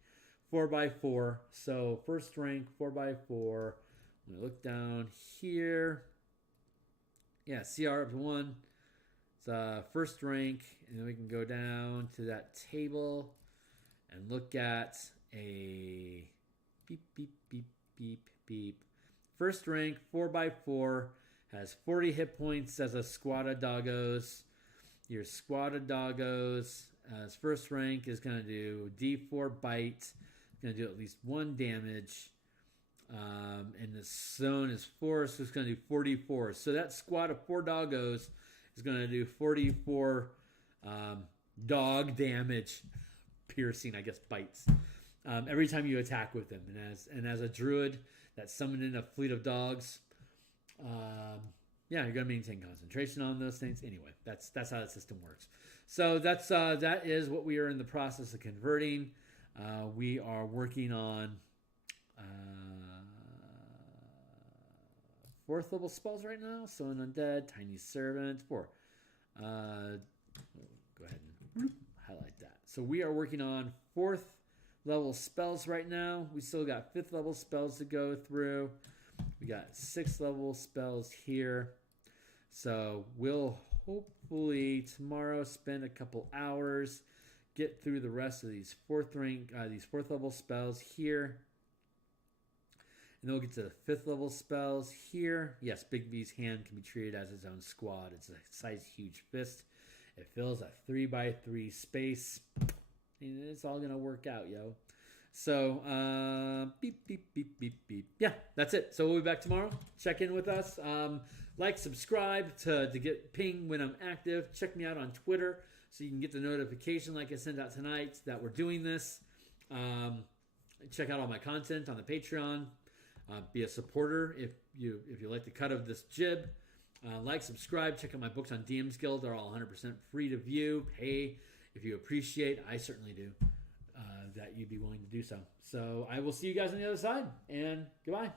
4x4. So first rank 4x4. I'm gonna look down here. Yeah, CR up to 1. It's first rank, and then we can go down to that table and look at a beep beep beep beep beep. First rank 4x4 has 40 hit points as a squad of doggos. Your squad of doggos as first rank is going to do D4 bite. It's going to do at least 1 damage. And the zone is 4, so it's going to do 44. So that squad of 4 doggos is going to do 44 dog damage, piercing, I guess, bites, every time you attack with them. And as a druid that's summoned in a fleet of dogs, yeah, you're going to maintain concentration on those things. Anyway, that's how the system works. So that is what we are in the process of converting. We are working on 4th level spells right now. So an undead, tiny servant, 4. Go ahead and highlight that. So we are working on 4th level spells right now. We still got 5th level spells to go through. We got 6th level spells here. So we'll hopefully tomorrow spend a couple hours, get through the rest of these 4th level spells here. And then we'll get to the 5th level spells here. Yes, Big V's hand can be treated as its own squad. It's a size huge fist. It fills a 3x3 space. And it's all going to work out, yo. So, beep, beep, beep, beep, beep. Yeah, that's it. So we'll be back tomorrow. Check in with us. Like, subscribe to get pinged when I'm active. Check me out on Twitter so you can get the notification like I sent out tonight that we're doing this. Check out all my content on the Patreon. Be a supporter if you like the cut of this jib. Like, subscribe. Check out my books on DMsGuild. They're all 100% free to view. Pay if you appreciate. I certainly do. That you'd be willing to do so. So I will see you guys on the other side. And goodbye.